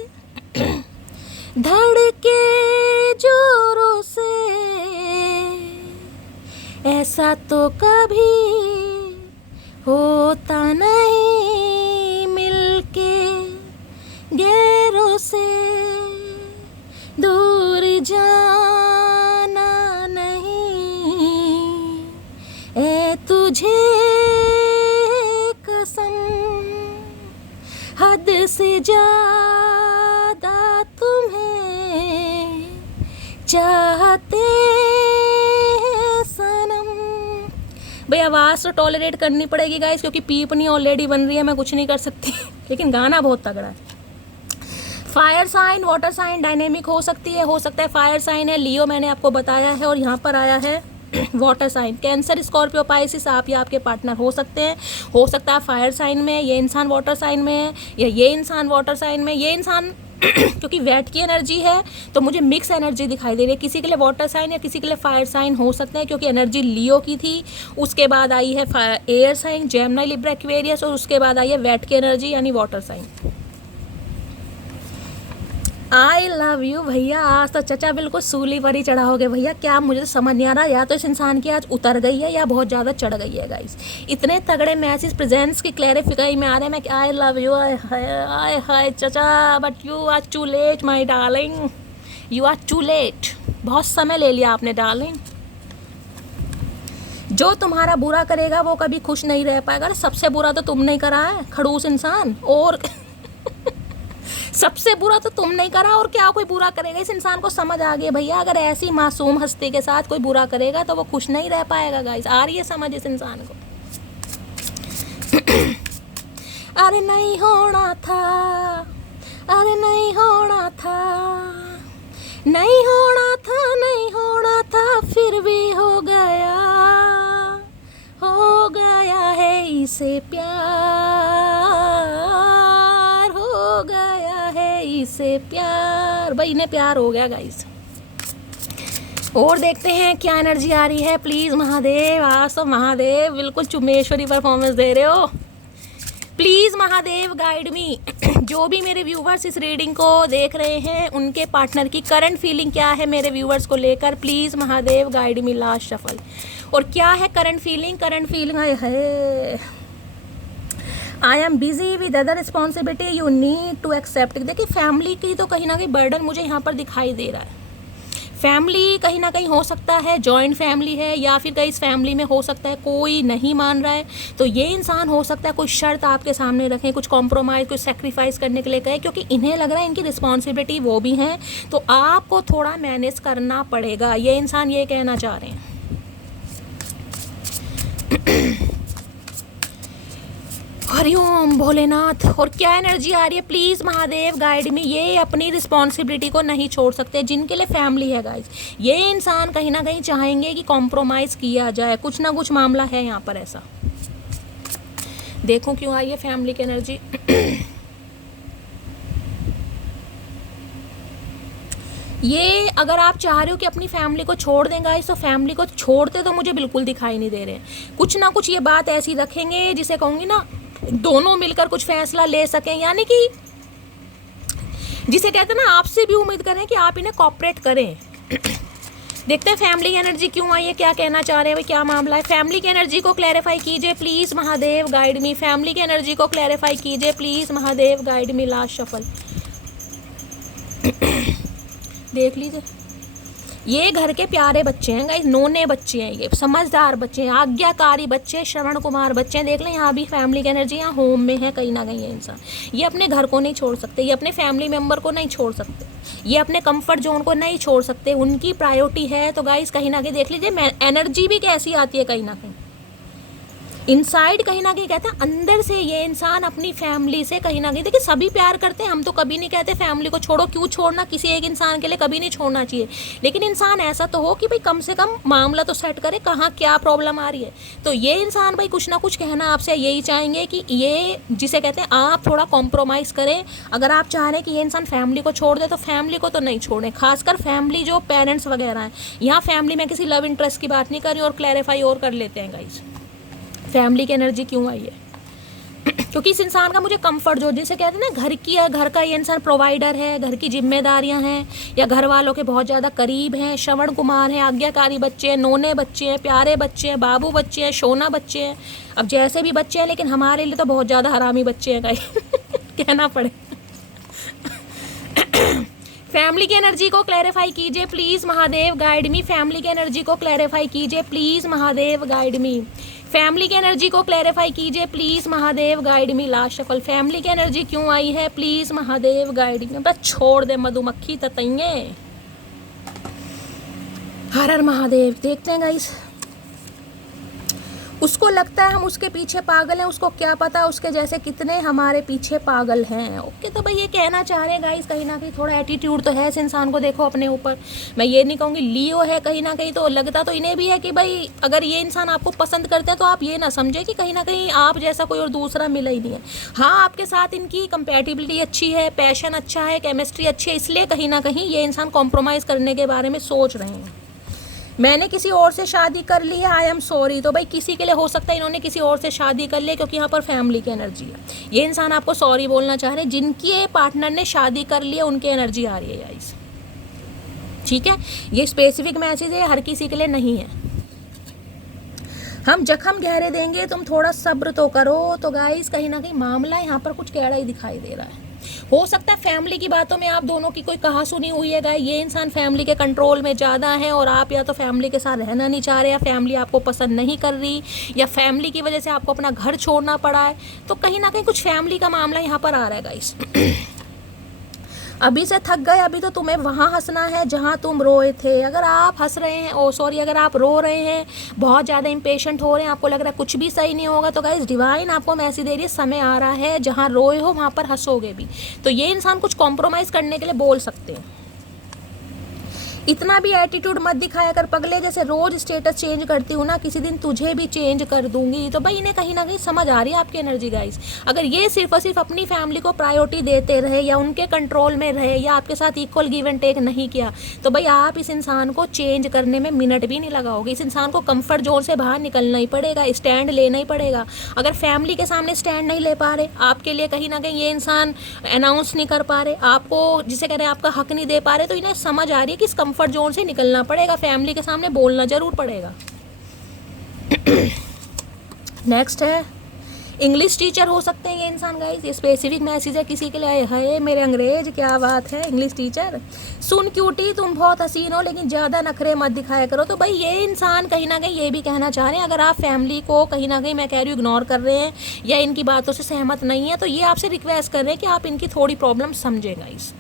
धड़के जोरों से, ऐसा तो कभी होता नहीं मिलके गैरों से, दूर जाना नहीं ऐ तुझे कसम, हद से ज्यादा तुम्हें चाहते सनम। भाई आवाज़ तो टॉलरेट करनी पड़ेगी गाइस, क्योंकि पीपनी ऑलरेडी बन रही है, मैं कुछ नहीं कर सकती। लेकिन गाना बहुत तगड़ा है। Fire sign, water sign, dynamic हो सकती है, हो सकता है फायर साइन है, लियो मैंने आपको बताया है, और यहाँ पर आया है water sign. Cancer, Scorpio, Pisces, आप या आपके पार्टनर हो सकते हैं। हो सकता है फायर साइन में, ये इंसान वाटर साइन में है, या ये इंसान वाटर साइन में। ये इंसान क्योंकि वेट की एनर्जी है तो मुझे मिक्स एनर्जी दिखाई दे रही है। किसी के लिए वाटर साइन या किसी के लिए फायर साइन हो सकता है, क्योंकि एनर्जी लियो की थी, उसके बाद आई है air sign, Gemini, Libra, Aquarius, और उसके बाद आई है वेट की एनर्जी यानी water sign. I love you भैया। आज तो चचा बिल्कुल सूली पर ही चढ़ा हो गए भैया। क्या मुझे तो समझ नहीं आ रहा, या तो इस इंसान की आज उतर गई है या बहुत ज़्यादा चढ़ गई है गाइस। इतने तगड़े मैसेज प्रेजेंस की क्लैरिफाई में आ रहे हैं। मैं आई लव यू, आय हाय चचा, but you are too late my darling, you are too late. बहुत समय ले लिया आपने डार्लिंग। जो तुम्हारा बुरा करेगा वो कभी खुश नहीं रह पाएगा। सबसे बुरा तो तुमने ही करा है खड़ूस इंसान, और सबसे बुरा तो तुम नहीं करा, और क्या कोई बुरा करेगा। इस इंसान को समझ आ गई भैया, अगर ऐसी मासूम हस्ती के साथ कोई बुरा करेगा तो वो खुश नहीं रह पाएगा गाइस। आ रही है समझ इस इंसान को। अरे नहीं होना था, अरे नहीं होना था, नहीं होना था, नहीं होना था, फिर भी हो गया है इसे प्यार, हो गया है इसे प्यार। भाई इन्हें प्यार हो गया गाइस। और देखते हैं क्या एनर्जी आ रही है। प्लीज़ महादेव, आज तो महादेव बिल्कुल चुमेश्वरी परफॉर्मेंस दे रहे हो। प्लीज़ महादेव गाइड मी। जो भी मेरे व्यूवर्स इस रीडिंग को देख रहे हैं, उनके पार्टनर की करंट फीलिंग क्या है मेरे व्यूवर्स को लेकर। Please Mahadev guide me. Last shuffle. और क्या है करंट फीलिंग? करंट फीलिंग है I am busy with other responsibility, you need to accept. देखिए फैमिली की तो कहीं ना कहीं बर्डन मुझे यहाँ पर दिखाई दे रहा है। फैमिली कहीं ना कहीं हो सकता है जॉइंट फैमिली है, या फिर कहीं इस फैमिली में हो सकता है कोई नहीं मान रहा है, तो ये इंसान हो सकता है कोई शर्त आपके सामने रखें, कुछ कॉम्प्रोमाइज़, कुछ सेक्रीफाइस करने के लिए कहे, क्योंकि इन्हें लग रहा है इनकी रिस्पॉन्सिबिलिटी वो भी हैं, तो आपको थोड़ा मैनेज करना पड़ेगा, ये इंसान ये कहना चाह रहे हैं। हरिओम भोलेनाथ। और क्या एनर्जी आ रही है, प्लीज़ महादेव गाइड में। ये अपनी रिस्पॉन्सिबिलिटी को नहीं छोड़ सकते, जिनके लिए फैमिली है गाइस, ये इंसान कहीं ना कहीं चाहेंगे कि कॉम्प्रोमाइज़ किया जाए, कुछ ना कुछ मामला है यहाँ पर ऐसा। देखो क्यों आई है फैमिली की एनर्जी। ये अगर आप चाह रहे हो कि अपनी फैमिली को छोड़ दें गाइस, तो फैमिली को छोड़ते तो मुझे बिल्कुल दिखाई नहीं दे रहे हैं। कुछ ना कुछ ये बात ऐसी रखेंगे जिसे कहूँगी ना, दोनों मिलकर कुछ फैसला ले सकें, यानी कि जिसे कहते हैं ना, आपसे भी उम्मीद करें कि आप इन्हें कॉपरेट करें। देखते हैं फैमिली की एनर्जी क्यों आई है, क्या कहना चाह रहे हैं, क्या मामला है। फैमिली की एनर्जी को क्लैरिफाई कीजिए please Mahadev guide me. Family की एनर्जी को क्लैरिफाई कीजिए please Mahadev guide me. Last shuffle देख लीजिए। ये घर के प्यारे बच्चे हैं गाइस, नोने बच्चे हैं, ये समझदार बच्चे हैं, आज्ञाकारी बच्चे, श्रवण कुमार बच्चे हैं। देख लें यहाँ भी फैमिली की एनर्जी यहाँ होम में है कहीं ना कहीं। ये इंसान ये अपने घर को नहीं छोड़ सकते, ये अपने फैमिली मेम्बर को नहीं छोड़ सकते, ये अपने कंफर्ट जोन को नहीं छोड़ सकते, उनकी प्रायोरिटी है। तो गाइस कहीं ना कहीं देख लीजिए एनर्जी भी कैसी आती है, कहीं ना कहीं इनसाइड कहीं ना कहीं कहता है अंदर से ये इंसान अपनी फैमिली से कहीं ना कहीं, देखिए सभी प्यार करते हैं, हम तो कभी नहीं कहते फैमिली को छोड़ो, क्यों छोड़ना, किसी एक इंसान के लिए कभी नहीं छोड़ना चाहिए, लेकिन इंसान ऐसा तो हो कि भाई कम से कम मामला तो सेट करे, कहाँ क्या प्रॉब्लम आ रही है। तो ये इंसान भाई कुछ ना कुछ कहना आपसे यही चाहेंगे कि ये जिसे कहते हैं आप थोड़ा कॉम्प्रोमाइज़ करें। अगर आप चाह रहे हैं कि ये इंसान फैमिली को छोड़ दे, तो फैमिली को तो नहीं छोड़ें, खासकर फैमिली जो पेरेंट्स वगैरह हैं। यहाँ फैमिली में किसी लव इंटरेस्ट की बात नहीं कर रही, और क्लैरिफाई और कर लेते हैं गाइस फैमिली की एनर्जी क्यों आई है। क्योंकि इस इंसान का मुझे कंफर्ट जो जिसे कहते हैं ना, घर की है, घर का ये इंसान प्रोवाइडर है, घर की जिम्मेदारियां हैं, या घर वालों के बहुत ज़्यादा करीब हैं, श्रवण कुमार हैं, आज्ञाकारी बच्चे हैं, नोने बच्चे हैं, प्यारे बच्चे हैं, बाबू बच्चे हैं, शोना बच्चे हैं, अब जैसे भी बच्चे हैं, लेकिन हमारे लिए तो बहुत ज़्यादा हरामी बच्चे हैं गाइस कहना पड़े। फैमिली की एनर्जी को क्लैरिफाई कीजिए please Mahadev guide me. Family की एनर्जी को क्लैरिफाई कीजिए please Mahadev guide me. Family की एनर्जी को क्लैरिफाई कीजिए please Mahadev guide me. Last shuffle family की एनर्जी क्यों आई है, प्लीज़ महादेव गाइड मी। बस छोड़ दे मधुमक्खी ततैये। हर हर महादेव। देखते हैं गाइस, उसको लगता है हम उसके पीछे पागल हैं, उसको क्या पता उसके जैसे कितने हमारे पीछे पागल हैं। ओके, तो भाई ये कहना चाह रहे हैं गाइस, कहीं ना कहीं थोड़ा एटीट्यूड तो है इस इंसान को, देखो अपने ऊपर। मैं ये नहीं कहूँगी लियो है, कहीं ना कहीं तो लगता तो इन्हें भी है कि भाई अगर ये इंसान आपको पसंद करते हैं, तो आप ये ना समझे कि कहीं ना कहीं आप जैसा कोई और दूसरा मिला ही नहीं है। हाँ, आपके साथ इनकी कंपेटिबिलिटी अच्छी है, पैशन अच्छा है, केमिस्ट्री अच्छी है, इसलिए कहीं ना कहीं ये इंसान कॉम्प्रोमाइज़ करने के बारे में सोच रहे हैं। मैंने किसी और से शादी कर ली है, आई एम सॉरी। तो भाई किसी के लिए हो सकता है इन्होंने किसी और से शादी कर ली, क्योंकि यहाँ पर फैमिली की एनर्जी है। ये इंसान आपको सॉरी बोलना चाह रहे हैं, जिनके पार्टनर ने शादी कर ली है उनकी एनर्जी आ रही है गाइस। ठीक है, ये स्पेसिफिक मैसेज है, हर किसी के लिए नहीं है। हम जख्म गहरे देंगे, तुम थोड़ा सब्र तो करो। तो गाइस कहीं ना कहीं मामला यहाँ पर कुछ कैड़ा ही दिखाई दे रहा है। हो सकता है फैमिली की बातों में आप दोनों की कोई कहा सुनी हुई है गाइस, ये इंसान फैमिली के कंट्रोल में ज़्यादा है, और आप या तो फैमिली के साथ रहना नहीं चाह रहे, या फैमिली आपको पसंद नहीं कर रही, या फैमिली की वजह से आपको अपना घर छोड़ना पड़ा है। तो कहीं ना कहीं कुछ फैमिली का मामला यहाँ पर आ रहा है गाइस। अभी से थक गए, अभी तो तुम्हें वहाँ हंसना है जहाँ तुम रोए थे। अगर आप हंस रहे हैं, अगर आप रो रहे हैं, बहुत ज़्यादा इम्पेशेंट हो रहे हैं, आपको लग रहा है कुछ भी सही नहीं होगा, तो गाइस डिवाइन आपको मैसेज दे रही है, समय आ रहा है जहाँ रोए हो वहाँ पर हंसोगे भी। तो ये इंसान कुछ कॉम्प्रोमाइज़ करने के लिए बोल सकते हैं। इतना भी एटीट्यूड मत दिखाया कर पगले, जैसे रोज स्टेटस चेंज करती हूँ ना, किसी दिन तुझे भी चेंज कर दूंगी। तो भाई इन्हें कहीं ना कहीं समझ आ रही है आपकी एनर्जी गाइस। अगर ये सिर्फ और सिर्फ अपनी फैमिली को प्रायोरिटी देते रहे, या उनके कंट्रोल में रहे, या आपके साथ इक्वल गिव एंड टेक नहीं किया, तो भाई आप इस इंसान को चेंज करने में मिनट भी नहीं लगाओगे। इस इंसान को कंफर्ट जोन से बाहर निकलना ही पड़ेगा, स्टैंड लेना ही पड़ेगा। अगर फैमिली के सामने स्टैंड नहीं ले पा रहे, आपके लिए कहीं ना कहीं ये इंसान अनाउंस नहीं कर पा रहे, आपको जिसे कह रहे हैं आपका हक नहीं दे पा रहे, तो इन्हें समझ आ रही है कि इस कंफर्ट जोन से निकलना पड़ेगा, फैमिली के सामने बोलना जरूर पड़ेगा। नेक्स्ट है, इंग्लिश टीचर हो सकते हैं ये इंसान गाइस। ये स्पेसिफिक मैसेज है किसी के लिए। है मेरे अंग्रेज, क्या बात है, इंग्लिश टीचर। सुन क्यूटी तुम बहुत हसीन हो लेकिन ज़्यादा नखरे मत दिखाया करो। तो भाई ये इंसान कहीं ना कहीं ये भी कहना चाह रहे हैं, अगर आप फैमिली को कहीं ना कहीं मैं कह रही हूँ इग्नोर कर रहे हैं या इनकी बातों से सहमत नहीं है, तो ये आपसे रिक्वेस्ट कर रहे हैं कि आप इनकी थोड़ी प्रॉब्लम समझें गाइस।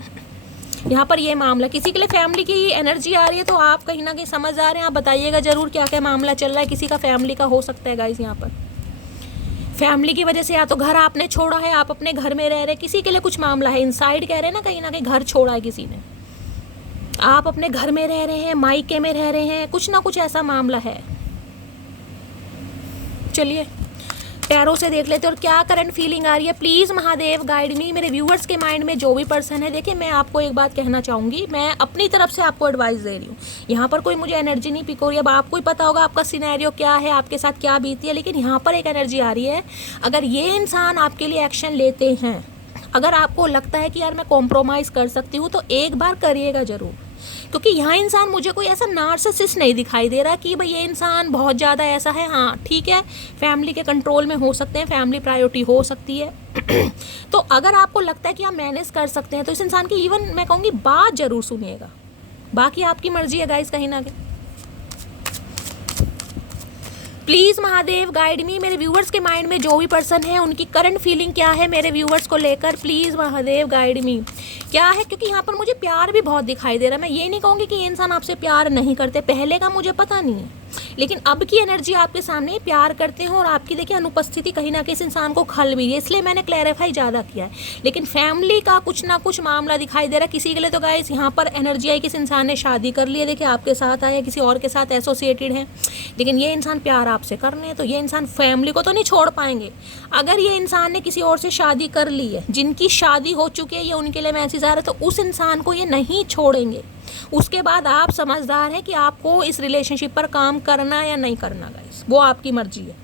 यहाँ पर ये मामला किसी के लिए फैमिली की एनर्जी आ रही है, तो आप कहीं ना कहीं समझ आ रहे हैं। आप बताइएगा ज़रूर क्या क्या मामला चल रहा है। किसी का फैमिली का हो सकता है गाइस। यहाँ पर फैमिली की वजह से या तो घर आपने छोड़ा है, आप अपने घर में रह रहे हैं, किसी के लिए कुछ मामला है। इनसाइड कह रहे हैं ना कहीं घर छोड़ा है किसी ने, आप अपने घर में रह रहे हैं, मायके में रह रहे हैं, कुछ ना कुछ ऐसा मामला है। चलिए टैरो से देख लेते हैं और क्या करंट फीलिंग आ रही है। प्लीज़ महादेव गाइड मी। मेरे व्यूअर्स के माइंड में जो भी पर्सन है, देखिए मैं आपको एक बात कहना चाहूँगी, मैं अपनी तरफ से आपको एडवाइस दे रही हूँ। यहाँ पर कोई मुझे एनर्जी नहीं पिक हो रही है। अब आपको ही पता होगा आपका सिनेरियो क्या है, आपके साथ क्या बीती है, लेकिन यहाँ पर एक एनर्जी आ रही है। अगर ये इंसान आपके लिए एक्शन लेते हैं, अगर आपको लगता है कि यार मैं कॉम्प्रोमाइज़ कर सकती हूँ, तो एक बार करिएगा ज़रूर। क्योंकि यहाँ इंसान मुझे कोई ऐसा नार्सिसिस्ट नहीं दिखाई दे रहा कि भाई ये इंसान बहुत ज़्यादा ऐसा है। हाँ ठीक है, फैमिली के कंट्रोल में हो सकते हैं, फैमिली प्रायोरिटी हो सकती है। तो अगर आपको लगता है कि आप मैनेज कर सकते हैं, तो इस इंसान की इवन मैं कहूँगी बात ज़रूर सुनिएगा। बाकी आपकी मर्जी है गाइस कहीं ना कहीं। प्लीज़ महादेव गाइड मी। मेरे व्यूवर्स के माइंड में जो भी पर्सन है उनकी करंट फीलिंग क्या है मेरे व्यूवर्स को लेकर। प्लीज़ महादेव गाइड मी क्या है, क्योंकि यहाँ पर मुझे प्यार भी बहुत दिखाई दे रहा है। मैं ये नहीं कहूँगी कि ये इंसान आपसे प्यार नहीं करते, पहले का मुझे पता नहीं है, लेकिन अब की एनर्जी आपके सामने प्यार करते हैं। और आपकी देखिए अनुपस्थिति कहीं ना कहीं इस इंसान को खल भी है, इसलिए मैंने क्लैरिफाई ज़्यादा किया है। लेकिन फैमिली का कुछ ना कुछ मामला दिखाई दे रहा है किसी के लिए। तो गाइस यहाँ पर एनर्जी आई कि इस इंसान ने शादी कर ली है, देखिए आपके साथ आया, किसी और के साथ एसोसिएटेड है, लेकिन ये इंसान प्यार आपसे कर रहे हैं, तो ये इंसान फैमिली को तो नहीं छोड़ पाएंगे। अगर ये इंसान ने किसी और से शादी कर ली है, जिनकी शादी हो चुकी है, ये उनके लिए मैसेज आ रहा है, तो उस इंसान को ये नहीं छोड़ेंगे। उसके बाद आप समझदार हैं कि आपको इस रिलेशनशिप पर काम करना या नहीं करना गाइस, वो आपकी मर्जी है।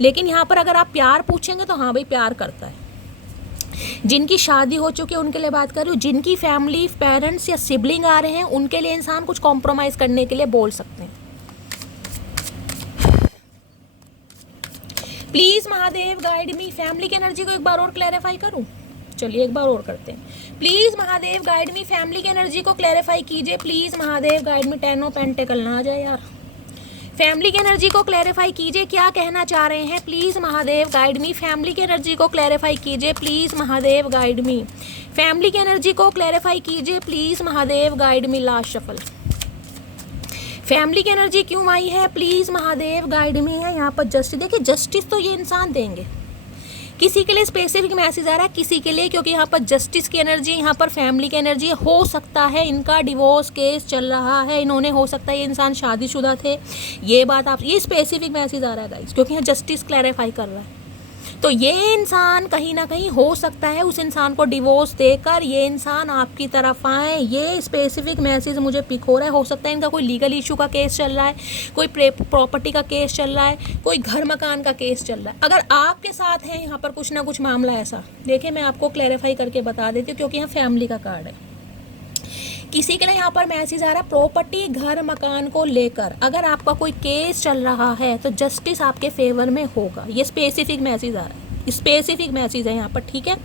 लेकिन यहाँ पर अगर आप प्यार पूछेंगे तो हाँ भाई प्यार करता है। जिनकी शादी हो चुकी है उनके लिए बात कर रही हूँ, जिनकी फैमिली पेरेंट्स या सिबलिंग आ रहे हैं उनके लिए इंसान कुछ कॉम्प्रोमाइज़ करने के लिए बोल सकते हैं। Please Mahadev guide me. Family की एनर्जी को एक बार और क्लैरिफाई करूँ, चलिए एक बार और करते हैं। Please Mahadev guide me. Family की एनर्जी को क्लैरिफाई कीजिए। Please Mahadev guide me. 10 of pentacle ना आ जाए यार। फैमिली की एनर्जी को क्लैरिफाई कीजिए, क्या कहना चाह रहे हैं। Please Mahadev guide me. Family की एनर्जी को क्लैरिफाई कीजिए। Please Mahadev guide me. Family की एनर्जी को क्लैरिफाई कीजिए। Please Mahadev guide me. Last shuffle. Family की एनर्जी क्यों आई है, प्लीज़ महादेव गाइड मी है। यहाँ पर जस्टिस, देखिए जस्टिस तो ये इंसान देंगे। किसी के लिए स्पेसिफिक मैसेज आ रहा है, किसी के लिए, क्योंकि यहाँ पर जस्टिस की एनर्जी, यहाँ पर फैमिली की एनर्जी। हो सकता है इनका डिवोर्स केस चल रहा है, इन्होंने, हो सकता है ये इंसान शादीशुदा थे, ये बात आप, ये स्पेसिफिक मैसेज आ रहा है गाइस, क्योंकि यहाँ जस्टिस क्लैरिफाई कर रहा है। तो ये इंसान कहीं ना कहीं हो सकता है उस इंसान को डिवोर्स देकर ये इंसान आपकी तरफ आए, ये स्पेसिफिक मैसेज मुझे पिक हो रहा है। हो सकता है इनका कोई लीगल इशू का केस चल रहा है, कोई प्रॉपर्टी का केस चल रहा है, कोई घर मकान का केस चल रहा है। अगर आपके साथ है यहाँ पर कुछ ना कुछ मामला ऐसा, देखिए मैं आपको क्लैरिफाई करके बता देती हूँ, क्योंकि यहाँ फैमिली का कार्ड है। किसी के लिए यहाँ पर मैसेज आ रहा है प्रॉपर्टी, घर मकान को लेकर अगर आपका कोई केस चल रहा है तो जस्टिस आपके फेवर में होगा। ये स्पेसिफिक मैसेज आ रहा है, स्पेसिफिक मैसेज है यहाँ पर, ठीक है।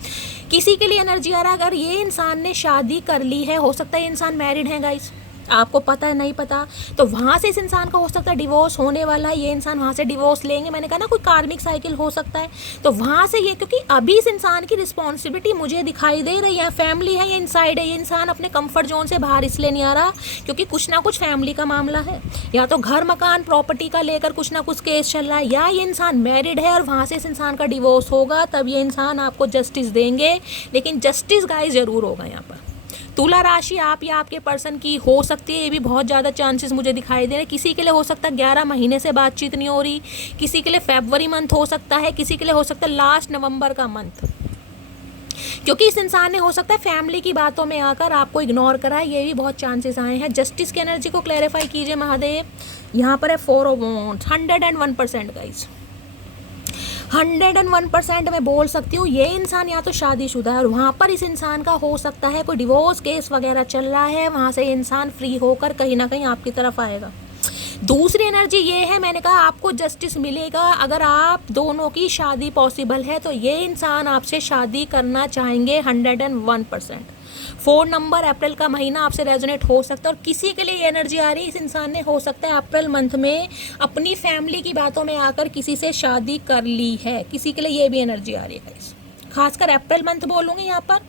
किसी के लिए एनर्जी आ रहा है, अगर ये इंसान ने शादी कर ली है, हो सकता है ये इंसान मैरिड है गाइस, आपको पता है नहीं पता, तो वहाँ से इस इंसान का हो सकता है डिवोर्स होने वाला है, ये इंसान वहाँ से डिवोर्स लेंगे। मैंने कहा ना कोई कार्मिक साइकिल हो सकता है, तो वहाँ से ये, क्योंकि अभी इस इंसान की रिस्पॉन्सिबिलिटी मुझे दिखाई दे रही है, फैमिली है, ये इनसाइड है, ये इंसान अपने कंफर्ट जोन से बाहर इसलिए नहीं आ रहा क्योंकि कुछ ना कुछ फैमिली का मामला है, या तो घर मकान प्रॉपर्टी का लेकर कुछ ना कुछ केस चल रहा है, या ये इंसान मैरिड है और वहाँ से इस इंसान का डिवोर्स होगा, तब ये इंसान आपको जस्टिस देंगे। लेकिन जस्टिस गाइस ज़रूर होगा यहाँ पर। तुला राशि आप या आपके पर्सन की हो सकती है, ये भी बहुत ज़्यादा चांसेस मुझे दिखाई दे रहे हैं। किसी के लिए हो सकता है 11 महीने से बातचीत नहीं हो रही, किसी के लिए फरवरी मंथ हो सकता है, किसी के लिए हो सकता है लास्ट नवंबर का मंथ, क्योंकि इस इंसान ने हो सकता है फैमिली की बातों में आकर आपको इग्नोर करा है, ये भी बहुत चांसेस आए हैं। जस्टिस की एनर्जी को क्लैरिफाई कीजिए महादेव। यहाँ पर है 4 ऑफ वांड्स, 101% गाइस, 101% मैं बोल सकती हूँ ये इंसान या तो शादीशुदा है और वहाँ पर इस इंसान का हो सकता है कोई डिवोर्स केस वगैरह चल रहा है, वहाँ से ये इंसान फ्री होकर कहीं ना कहीं आपकी तरफ आएगा। दूसरी एनर्जी ये है, मैंने कहा आपको जस्टिस मिलेगा अगर आप दोनों की शादी पॉसिबल है तो ये इंसान आपसे शादी करना चाहेंगे 101%। 4 नंबर अप्रैल का महीना आपसे रेजोनेट हो सकता है। और किसी के लिए एनर्जी आ रही है, इस इंसान ने हो सकता है अप्रैल मंथ में अपनी फैमिली की बातों में आकर किसी से शादी कर ली है, किसी के लिए ये भी एनर्जी आ रही है गाइस। खासकर अप्रैल मंथ बोलूँगी यहाँ पर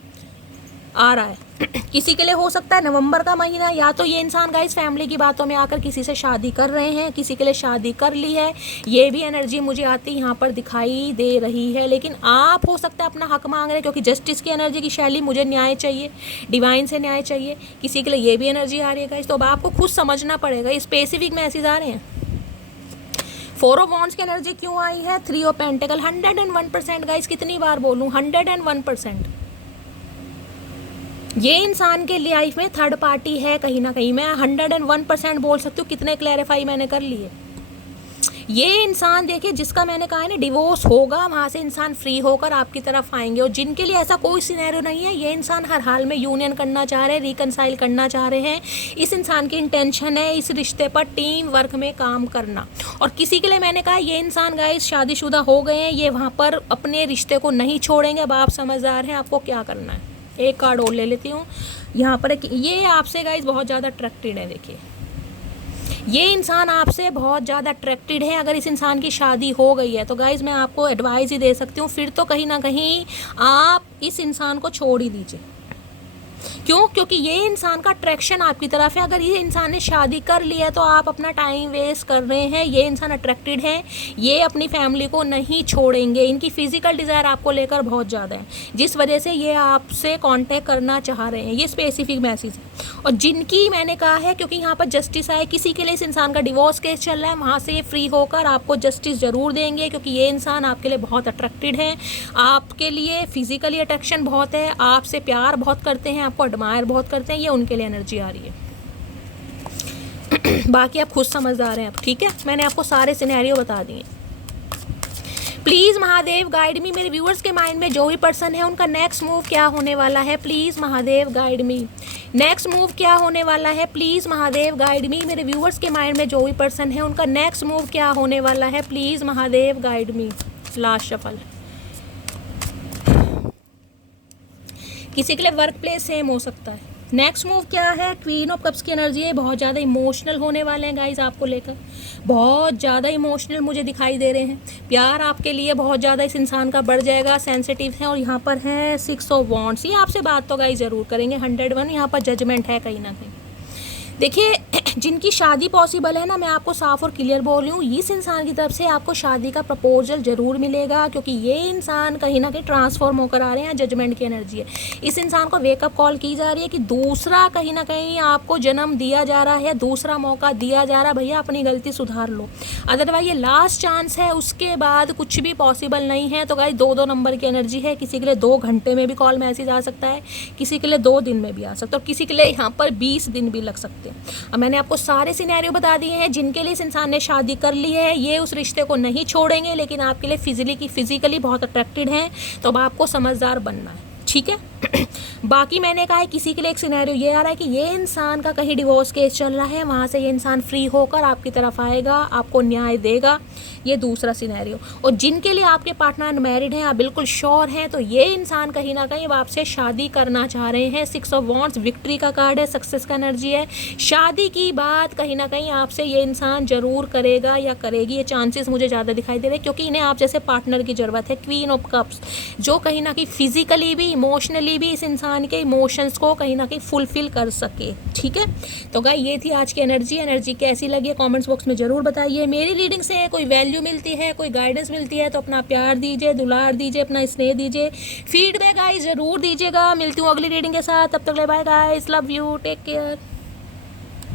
आ रहा है। किसी के लिए हो सकता है नवंबर का महीना, या तो ये इंसान गाइस फैमिली की बातों में आकर किसी से शादी कर रहे हैं, किसी के लिए शादी कर ली है, ये भी एनर्जी मुझे आती यहाँ पर दिखाई दे रही है। लेकिन आप हो सकता है अपना हक मांग रहे हैं, क्योंकि जस्टिस की एनर्जी की शैली, मुझे न्याय चाहिए, डिवाइन से न्याय चाहिए, किसी के लिए ये भी एनर्जी आ रही है गाइस। तो अब आपको खुद समझना पड़ेगा, स्पेसिफिक मैसेज आ रहे हैं। 4 ऑफ वॉन्ड्स की एनर्जी क्यों आई है, 3 ऑफ पेंटिकल, 101% गाइस, कितनी बार बोलूँ, 101%। ये इंसान के लाइफ में थर्ड पार्टी है कहीं ना कहीं, मैं 101% बोल सकती हूँ। कितने क्लैरिफाई मैंने कर लिए। ये इंसान देखिए, जिसका मैंने कहा है ना डिवोर्स होगा, वहाँ से इंसान फ्री होकर आपकी तरफ आएंगे। और जिनके लिए ऐसा कोई सिनेरियो नहीं है, ये इंसान हर हाल में यूनियन करना चाह रहे हैं, रिकनसाइल करना चाह रहे हैं। इस इंसान की इंटेंशन है इस रिश्ते पर टीम वर्क में काम करना। और किसी के लिए मैंने कहा ये इंसान गाइस शादीशुदा हो गए हैं, ये वहाँ पर अपने रिश्ते को नहीं छोड़ेंगे। अब आप समझदार हैं, आपको क्या करना है। एक कार्ड और ले लेती हूँ यहाँ पर। ये आपसे गाइस बहुत ज़्यादा अट्रैक्टेड है। देखिए ये इंसान आपसे बहुत ज़्यादा अट्रैक्टेड है। अगर इस इंसान की शादी हो गई है तो गाइस मैं आपको एडवाइस ही दे सकती हूँ, फिर तो कहीं ना कहीं आप इस इंसान को छोड़ ही दीजिए। क्यों? क्योंकि ये इंसान का अट्रैक्शन आपकी तरफ है। अगर ये इंसान ने शादी कर ली है तो आप अपना टाइम वेस्ट कर रहे हैं। ये इंसान अट्रैक्टेड है, ये अपनी फैमिली को नहीं छोड़ेंगे। इनकी फिजिकल डिज़ायर आपको लेकर बहुत ज़्यादा है, जिस वजह से ये आपसे कांटेक्ट करना चाह रहे हैं। ये स्पेसिफिक मैसेज है। और जिनकी मैंने कहा है, क्योंकि यहाँ पर जस्टिस आए, किसी के लिए इस इंसान का डिवोर्स केस चल रहा है, वहाँ से ये फ्री होकर आपको जस्टिस ज़रूर देंगे। क्योंकि ये इंसान आपके लिए बहुत अट्रैक्टेड है, आपके लिए फिजिकली अट्रैक्शन बहुत है, आपसे प्यार बहुत करते हैं, आपको एडमायर बहुत करते हैं। ये उनके लिए एनर्जी आ रही है। बाकी आप खुद समझदार हैं अब, ठीक है। मैंने आपको सारे सिनेरियो बता दिए। प्लीज़ महादेव गाइड मी। मेरे व्यूअर्स के माइंड में जो भी पर्सन है उनका नेक्स्ट मूव क्या होने वाला है, please Mahadev guide me. Next move क्या होने वाला है, प्लीज़ महादेव गाइड मी। मेरे व्यूअर्स के माइंड में जो भी पर्सन है उनका नेक्स्ट मूव क्या होने वाला है, please Mahadev guide me. Last shuffle. किसी के लिए वर्क प्लेस सेम हो सकता है। नेक्स्ट मूव क्या है, क्वीन ऑफ कप्स की एनर्जी है। बहुत ज़्यादा इमोशनल होने वाले हैं गाइस आपको लेकर, बहुत ज़्यादा इमोशनल मुझे दिखाई दे रहे हैं। प्यार आपके लिए बहुत ज़्यादा इस इंसान का बढ़ जाएगा, सेंसिटिव है। और यहाँ पर है 6 ऑफ वॉन्ड्स। ये आपसे बात तो गाइस ज़रूर करेंगे 101। यहाँ पर जजमेंट है कहीं ना कहीं। देखिए जिनकी शादी पॉसिबल है ना, मैं आपको साफ और क्लियर बोल रही हूँ, इस इंसान की तरफ से आपको शादी का प्रपोजल ज़रूर मिलेगा। क्योंकि ये इंसान कहीं ना कहीं ट्रांसफॉर्म होकर आ रहे हैं, जजमेंट की एनर्जी है। इस इंसान को वेकअप कॉल की जा रही है कि दूसरा कहीं ना कहीं आपको जन्म दिया जा रहा है, दूसरा मौका दिया जा रहा है। भैया अपनी गलती सुधार लो, अदरवाइज ये लास्ट चांस है, उसके बाद कुछ भी पॉसिबल नहीं है। तो गाइस 2-2 नंबर की एनर्जी है। किसी के लिए 2 घंटे में भी कॉल मैसेज आ सकता है, किसी के लिए 2 दिन में भी आ सकता है, और किसी के लिए यहाँ पर 20 दिन भी लग सकते हैं। अब मैंने आपको सारे सिनेरियो बता दिए हैं। जिनके लिए इस इंसान ने शादी कर ली है, ये उस रिश्ते को नहीं छोड़ेंगे, लेकिन आपके लिए फिजिकली बहुत अट्रैक्टेड हैं। तो अब आपको समझदार बनना है, ठीक है। बाकी मैंने कहा है किसी के लिए एक सिनेरियो ये आ रहा है कि ये इंसान का कहीं डिवोर्स केस चल रहा है, वहाँ से ये इंसान फ्री होकर आपकी तरफ आएगा, आपको न्याय देगा। ये दूसरा सिनेरियो। और जिनके लिए आपके पार्टनर अनमैरिड हैं, आप बिल्कुल श्योर हैं, तो ये इंसान कहीं ना कहीं आपसे शादी करना चाह रहे हैं। 6 ऑफ वॉन्ड्स विक्ट्री का कार्ड है, सक्सेस का एनर्जी है। शादी की बात कहीं ना कहीं आपसे ये इंसान ज़रूर करेगा या करेगी। ये चांसेस मुझे ज़्यादा दिखाई दे रहे हैं, क्योंकि इन्हें आप जैसे पार्टनर की ज़रूरत है। क्वीन ऑफ कप्स, जो कहीं ना कहीं फिजिकली भी इमोशनली भी इस इंसान के इमोशंस को कहीं ना कहीं फुलफिल कर सके, ठीक है। तो गाइस ये थी आज की एनर्जी कैसी लगी है कमेंट्स बॉक्स में ज़रूर बताइए। मेरी रीडिंग से कोई वैल्यू मिलती है, कोई गाइडेंस मिलती है तो अपना प्यार दीजिए, दुलार दीजिए, अपना स्नेह दीजिए, फीडबैक गाइस ज़रूर दीजिएगा। मिलती हूँ अगली रीडिंग के साथ, तब तक bye guys, love you, take care.